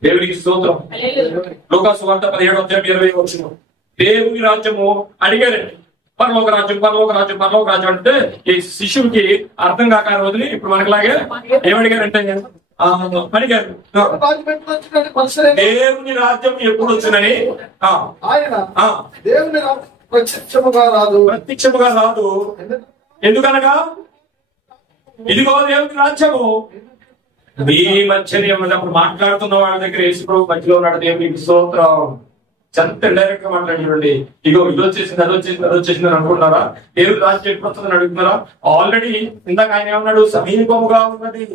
దేవుడికి స్తోత్రం. లూకాసు వార్త 17:20 వచ్చిన దేవుని రాజ్యము అడిగారండి. పరలోక రాజ్యం, పరలోక రాజ్యం, పరలోక రాజ్యం అంటే ఈ శిష్యుడికి అర్థం కాక వదిలి ఇప్పుడు మనకిలాగే ఏమడిగారంటే అడిగారు, దేవుని రాజ్యం ఎప్పుడు వచ్చిందని. ప్రత్యక్షముగా రాదు. ఎందుకనగా ఇదిగో దేవుని రాజ్యము మీ మధ్యనే ఉన్నప్పుడు మాట్లాడుతున్న వాళ్ళ దగ్గర యేసు ప్రభు మధ్యలో ఉన్నాడు. దేవునికి స్తోత్రం. ఎంత డైరెక్ట్ గా మాట్లాడి, ఇగో ఇది వచ్చేసింది, అది వచ్చేసింది, అది వచ్చేసింది అని అనుకుంటున్నారా? దేవుడు రాజ్యం ఎప్పుడు వస్తుందని అడుగుతున్నారా? ఆల్రెడీ ఇందాక ఆయన ఏమన్నాడు? సమీపముగా ఉన్నది,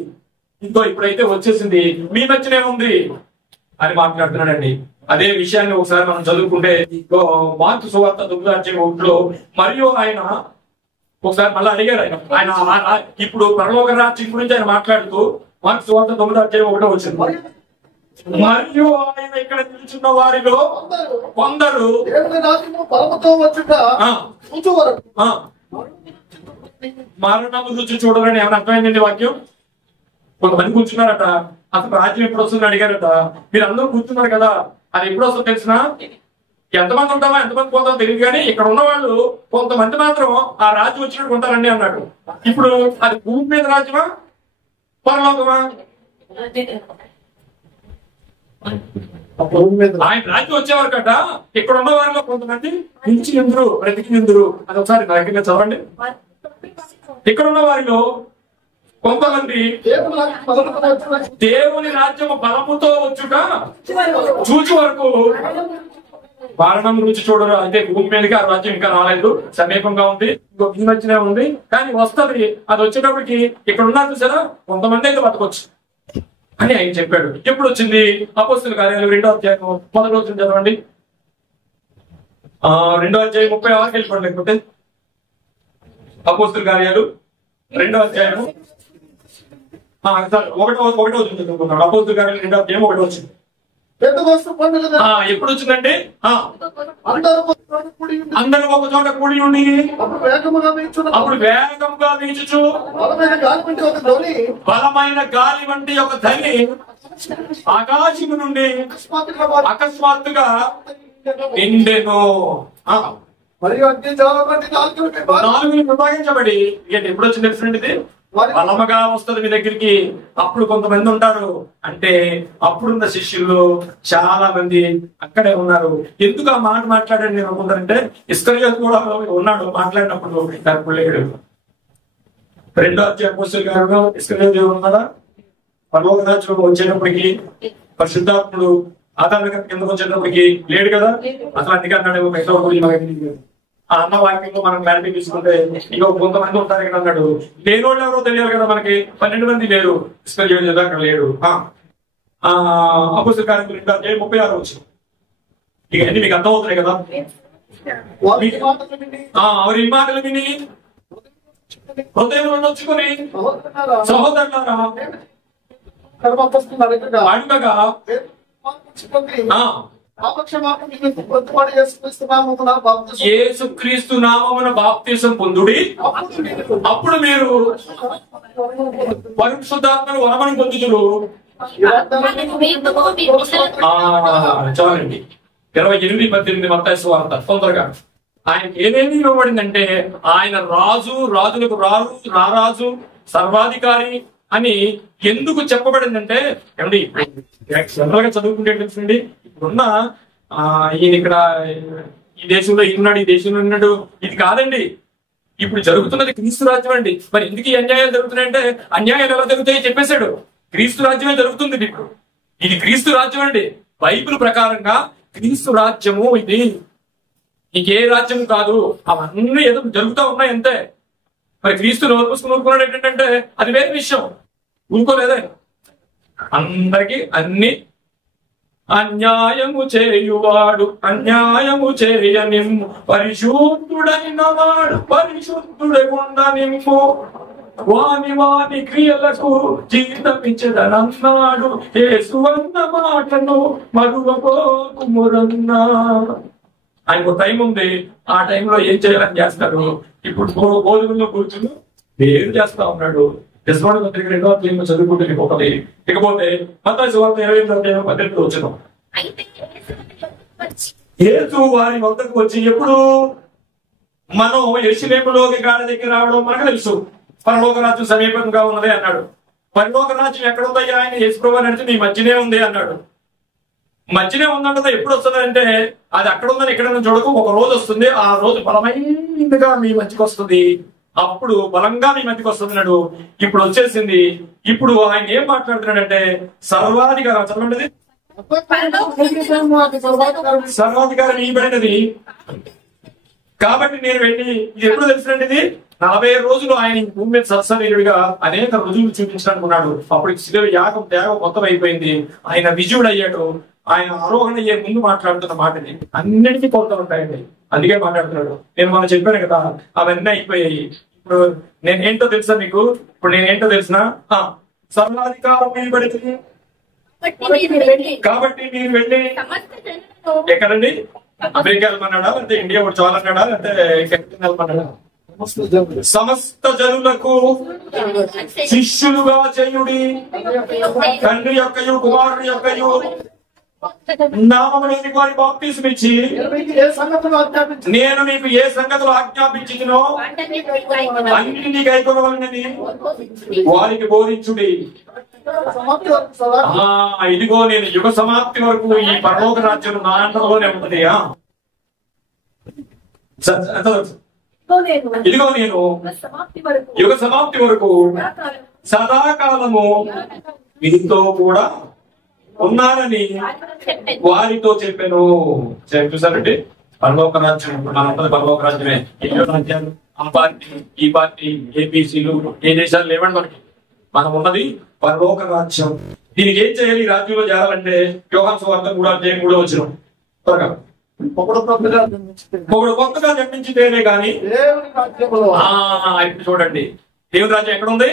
ఇంకో ఇప్పుడైతే వచ్చేసింది, మీ మధ్యనే ఉంది అని మాట్లాడుతున్నాడండి. అదే విషయాన్ని ఒకసారి మనం చదువుకుంటే మార్కు సువార్త 9:1 మరియు ఆయన ఒకసారి మళ్ళీ అడిగారు. ఆయన ఇప్పుడు పరలోక రాజ్యం గురించి ఆయన మాట్లాడుతూ మార్కు సువార్త 9:1 వచ్చింది. మరియు ఆయన ఇక్కడ నిల్చున్న వారిలో కొందరు మరణము రుచి చూడరని ఏమైనా అర్థమైందండి వాక్యం? కొంతమంది కూర్చున్నారట, అసలు రాజ్యం ఎప్పుడు వస్తుందని అడిగారట. మీరు అందరూ కూర్చున్నారు కదా, అది ఎప్పుడు వస్తుందో తెలిసిన? ఎంతమంది ఉంటామో ఎంతమంది పోతామో తెలియదు, కానీ ఇక్కడ ఉన్న వాళ్ళు కొంతమంది మాత్రం ఆ రాజ్యం వచ్చినట్టు ఉంటారండి అన్నాడు. ఇప్పుడు అది భూమి మీద రాజ్యమా, పరలోకమా? ఆయన రాజ్యం వచ్చేవారు కట ఇక్కడ ఉన్న వారిలో కొంతమంది నిలిచి నిందురు, బ్రతికి నిందురు. అది ఒకసారి నాయకంగా చదవండి. ఇక్కడ ఉన్న వారిలో కొంతమంది దేవుని రాజ్యము బలముతో వచ్చుట చూచి వరకు మరణం రుచి చూడరు. అయితే భూమి మీదకి ఆ రాజ్యం ఇంకా రాలేదు, సమీపంగా ఉంది, ఇంకో ఈ మధ్యనే ఉంది, కానీ వస్తుంది. అది వచ్చేటప్పటికి ఇక్కడ ఉన్నారు చూసారా, కొంతమంది అయితే బతకొచ్చు అని ఆయన చెప్పాడు. ఎప్పుడు వచ్చింది? అపోస్తుల కార్యాలు 2వ అధ్యాయం 1వ వచనం చదవండి. 2వ అధ్యాయం 36 వెళ్ళిపోండి. లేకపోతే అపోస్తుల కార్యాలు 2వ అధ్యాయం 1వ వచనం చదువుకున్నాడు. అపోస్తుల కార్యాలు 2వ అధ్యాయం 1వ వచనం. ఎప్పుడు వచ్చిందండి? అందరూ ఒక చోట కూడి ఉండి అప్పుడు వేగముగా వీచుచు బలమైన గాలి వంటి ఒక ధ్వని ఆకాశము నుండి అకస్మాత్తుగా నిండెను. నాలుగుని విభాగించబడి ఎప్పుడు వచ్చింది డిఫరెంట్ ఇది బలముగా వస్తుంది మీ దగ్గరికి. అప్పుడు కొంతమంది ఉంటారు అంటే అప్పుడున్న శిష్యులు చాలా మంది అక్కడే ఉన్నారు. ఎందుకు ఆ మాట మాట్లాడాడు నేను అనుకుంటానంటే ఇస్కరియోతు కూడా ఉన్నాడు మాట్లాడినప్పుడు, ఇప్పుడు లేడు. 2వ అధ్యాయం అపోస్తలుల కార్యాలు ఇస్కరియోతు ఉన్నాడా? పరలోక రాజ్యం వచ్చేటప్పటికి పరిశుద్ధాత్ముడు ఆదాము కిందకు వచ్చేటప్పటికి లేడు కదా. అసలు అందుకే అన్నాడు ఆ అన్న వాక్యంలో మనం క్లారిటీ తీసుకుంటే ఇక కొంతమంది ఉంటారు ఇక్కడ అన్నాడు. లేనోళ్ళు ఎవరో తెలియాలి కదా మనకి. 12 మంది లేరు, ఇస్కరియోతు అక్కడ లేడు. అపోస్తలుల కార్యాలు 2వ అధ్యాయం 36 వచ్చింది. ఇక అన్ని మీకు అర్థం అవుతున్నాయి కదా. వారి ఈ మాటలు విని హృదయంలో నొచ్చుకొని సహోదరులారా అడుగగా యేసుక్రీస్తు నామమున బాప్తిసం పొందుడి, అప్పుడు మీరు పరిశుద్ధాత్మను వరమని పొందుదురు. చాలండి. 28-18 మత్తయి సువార్త తొందరగా. ఆయనకి ఏమేమి ఇవ్వబడిందంటే ఆయన రాజు, రాజులకు రారాజు, సర్వాధికారి అని ఎందుకు చెప్పబడిందంటే, ఏమండి జనరల్ గా చదువుకుంటే తెలుసండి, ఇప్పుడున్న ఈయన ఇక్కడ ఈ దేశంలో ఉన్నాడు, ఈ దేశంలో ఉన్నాడు, ఇది కాదండి. ఇప్పుడు జరుగుతున్నది క్రీస్తు రాజ్యం అండి. మరి ఎందుకు ఈ అన్యాయాలు జరుగుతున్నాయంటే, అన్యాయాలు ఎలా జరుగుతాయో చెప్పేశాడు. క్రీస్తు రాజ్యమే జరుగుతుంది ఇప్పుడు. ఇది క్రీస్తు రాజ్యం అండి. బైబిల్ ప్రకారంగా క్రీస్తు రాజ్యము ఇది, ఇంకే రాజ్యం కాదు. అవన్నీ ఏదో జరుగుతూ ఉన్నాయి అంతే. మరి క్రీస్తు నోరు పుస్తకం ఊరుకున్నాడు ఏంటంటే అది వేరే విషయం. ఊరుకోలేదే. అందరికి అన్ని అన్యాయము చేయువాడు అన్యాయము చేయనిమ్ము, పరిశుద్ధుడైన వాడు పరిశుద్ధుడకుండా నిమ్ము, వాని క్రియలకు జీవితమిచ్చదనన్నాడు. యేసు అన్న మాటను మరువబోకుమురన్నా. ఆయనకు టైం ఉంది, ఆ టైంలో ఏం చేయాలని చేస్తారు. ఇప్పుడు గోధుమలో కూర్చుని వేరు చేస్తా ఉన్నాడు. యెషయా పత్రిక 2వ అధ్యాయం చదువుకుంటే ఒకటి. ఇకపోతే మత్తయి సువార్త 28-18 వచనం. యేసు వారి వద్దకు వచ్చి, ఎప్పుడు మనం యెరూషలేములోకి గాడి దగ్గర రావడం మనకు తెలుసు. పరలోక రాజ్యం సమీపంగా ఉన్నది అన్నాడు. పరలోక రాజ్యం ఎక్కడ ఉందయ్యా? ఆయన యేసు ప్రభువు అంటే నీ మధ్యనే ఉంది అన్నాడు. మధ్యనే ఉందంటే ఎప్పుడు వస్తుంది అంటే, అది అక్కడ ఉందని ఇక్కడ చూడకు, ఒక రోజు వస్తుంది. ఆ రోజు బలమైనగా మీ మధ్యకి వస్తుంది. అప్పుడు బలంగా మీ మధ్యకి వస్తుంది అన్నాడు. ఇప్పుడు వచ్చేసింది. ఇప్పుడు ఆయన ఏం మాట్లాడుతున్నాడంటే సర్వాధికారం చదవండి. సర్వాధికారం ఇవ్వబడినది కాబట్టి నేను వెళ్ళి, ఇది ఎప్పుడు తెలిసినట్టు, ఇది 40 రోజులు ఆయన భూమి మీద సత్సరీరుడిగా అనేక రుజువులు చూపించాలనుకున్నాడు. అప్పుడు శిలువ యాగం త్యాగం మొత్తం అయిపోయింది. ఆయన విజయుడు అయ్యాడు. ఆయన ఆరోహణ అయ్యే ముందు మాట్లాడుతున్న మాటని అన్నిటికీ కొరత ఉంటాయండి. అందుకే మాట్లాడుతున్నాడు. నేను మనం చెప్పాను కదా, అవన్నీ అయిపోయాయి. ఇప్పుడు నేనేంటో తెలుసా మీకు? ఇప్పుడు నేనేంటో తెలిసిన సర్వాధికారం ఇవ్వబడింది కాబట్టి మీరు వెళ్ళి, ఎక్కడండి? అమెరికా వెళ్ళమన్నాడా, అంటే ఇండియా కూడా చాలన్నాడా, అంటే ఎక్కడికి వెళ్ళమన్నాడా? సమస్త జనులకు శిష్యులుగా చేయుడి, తండ్రి యొక్కయు కుమారుని యొక్కయు నామములోని వారి బాప్తిస్మం ఇచ్చి, నేను మీకు ఏ సంగతులు ఆజ్ఞాపించినో అన్నిటినీ కైకొనవలెనని వారికి బోధించుడి. ఇదిగో నేను యుగ సమాప్తి వరకు ఈ పరలోక రాజ్యం నా అంటలోనే ఉంటుంది. ఇదిగో నేను యుగ సమాప్తి వరకు సదాకాలము మీతో కూడా ఉన్నానని వారితో చెప్పాను. చూసారంటే పరలోక రాజ్యం మనందరి పరలోక రాజ్యమే. ఎన్నో రాజ్యాలు, ఆ పార్టీ, ఈ పార్టీ, ఏపీసీలు, ఏ దేశాలు లేవండి మనకి. మనం ఉన్నది పరలోక రాజ్యం. దీనికి ఏం చేయాలి? ఈ రాజ్యంలో చేరాలంటే యోహాను సువార్త 3వ అధ్యాయం 3వ వచనం. త్వరగా. ఒకడు కొత్తగా జన్మించితేనే గాని. ఇప్పుడు చూడండి, దేవుని రాజ్యం ఎక్కడ ఉంది?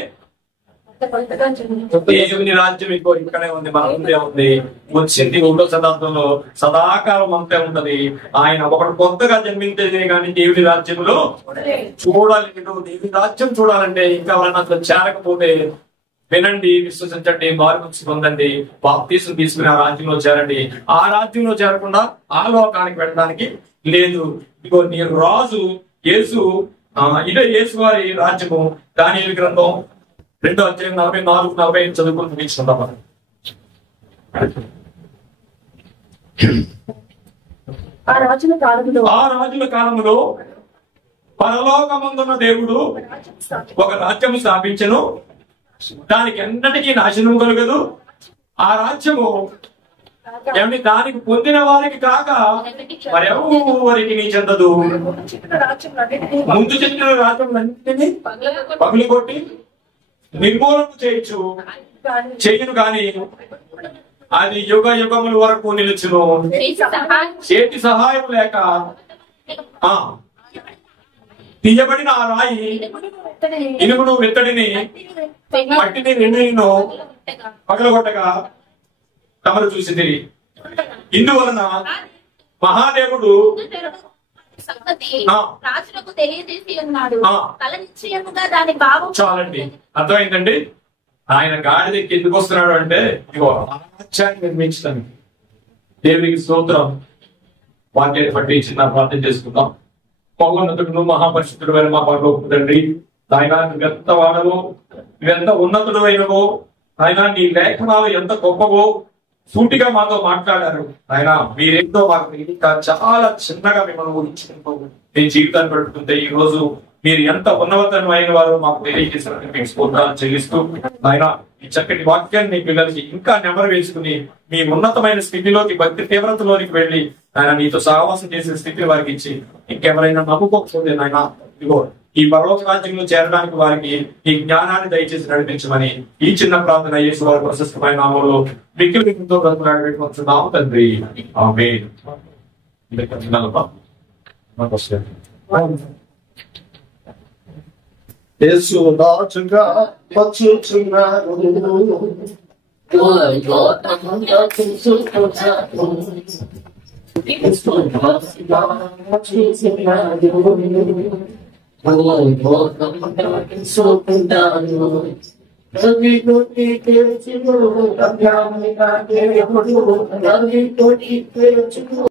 దేవుని రాజ్యం ఇక్కడే ఉంది, మన ముందే ఉంది. వచ్చింది 1వ శతాబ్దంలో. సదాకాలం అంతే ఉంటది. ఆయన ఒకడు కొత్తగా జన్మించేదే కానీ దేవుని రాజ్యంలో చూడాలి. దేవుని రాజ్యం చూడాలంటే ఇంకా ఎవరైనా అసలు చేరకపోతే వినండి, విశ్వసించండి, మార్పుని పొందండి, బాప్తీసం తీసుకుని ఆ రాజ్యంలో చేరండి. ఆ రాజ్యంలో చేరకుండా ఆ లోకానికి వెళ్ళడానికి లేదు. ఇదిగో నేను రాజు యేసు, ఇదే యేసు వారి రాజ్యము. దానియేలు గ్రంథం 2వ అధ్యాయం 44-45 చదువుకుని తీసుకుందాం. ఆ రాజుల కాలములో పరలోకమందున్న దేవుడు ఒక రాజ్యము స్థాపించెను, దానికి ఎన్నటికీ నాశనం కలుగదు. ఆ రాజ్యము ఏమి దానికి పొందిన వారికి కాక మరెవరికి చెందదు. ముందు చెప్పిన రాజ్యములన్నింటినీ పగులుకొట్టి నిర్మూలన చేయను గాని అది యుగ యుగముల వరకు నిలుచును. చేతి సహాయం లేక తీయబడిన ఆ రాయి ఇనుమును వెత్తడిని మట్టిని రెండును పగలగొట్టగా తమరు చూసింది. ఇందువలన మహాదేవుడు చాలండి, అర్థమైందండి. ఆయన గాడిదకి ఎందుకు వస్తున్నాడు అంటే, ఇదిగో రాజ్యాన్ని నిర్మించడానికి. దేవునికి స్తోత్రం. వాక్యాన్ని బట్టి చిన్న ప్రార్థన చేసుకుందాం. మహోన్నతుడు మహాపరిశుద్ధుడు అయిన మా పరలోకపు తండ్రి, ఆయన నువ్వెంత వాడవో, నువ్వెంత ఉన్నతుడు అయినవో, ఆయన నీ లేఖనాలు ఎంత గొప్పవో సూటిగా మాతో మాట్లాడారు. ఆయన మీరేంటో మాకు ఇంకా చాలా చిన్నగా మిమ్మల్ని ఊహించుకుంటూ మీ జీవితాన్ని పెట్టుకుంటే ఈ రోజు మీరు ఎంత ఉన్నతమైన వారో మాకు తెలియజేసినట్టు మీకు స్తోత్రాలు చెల్లిస్తూ, ఆయన ఈ చక్కటి వాక్యాన్ని మీ పిల్లలకి ఇంకా నెమరు వేసుకుని మీ ఉన్నతమైన స్థితిలోకి, భక్తి తీవ్రతలోనికి వెళ్ళి ఆయన నీతో సహవాసం చేసే స్థితిని వారికి ఇచ్చి, ఇంకెవరైనా నమ్ముకోకపోతే నాయన ఇదిగో ఈ పరలోక రాజ్యంలో చేరడానికి వారికి ఈ జ్ఞానాన్ని దయచేసి నడిపించమని ఈ చిన్న ప్రార్థన యేసు వారి ప్రశస్తమైన నామంలో మిక్కిలితో బ్రతుకులాడుకుంటున్నాము తండ్రి. ఆమేన్. యేసు రాజుగా వచ్చుచున్నాడు,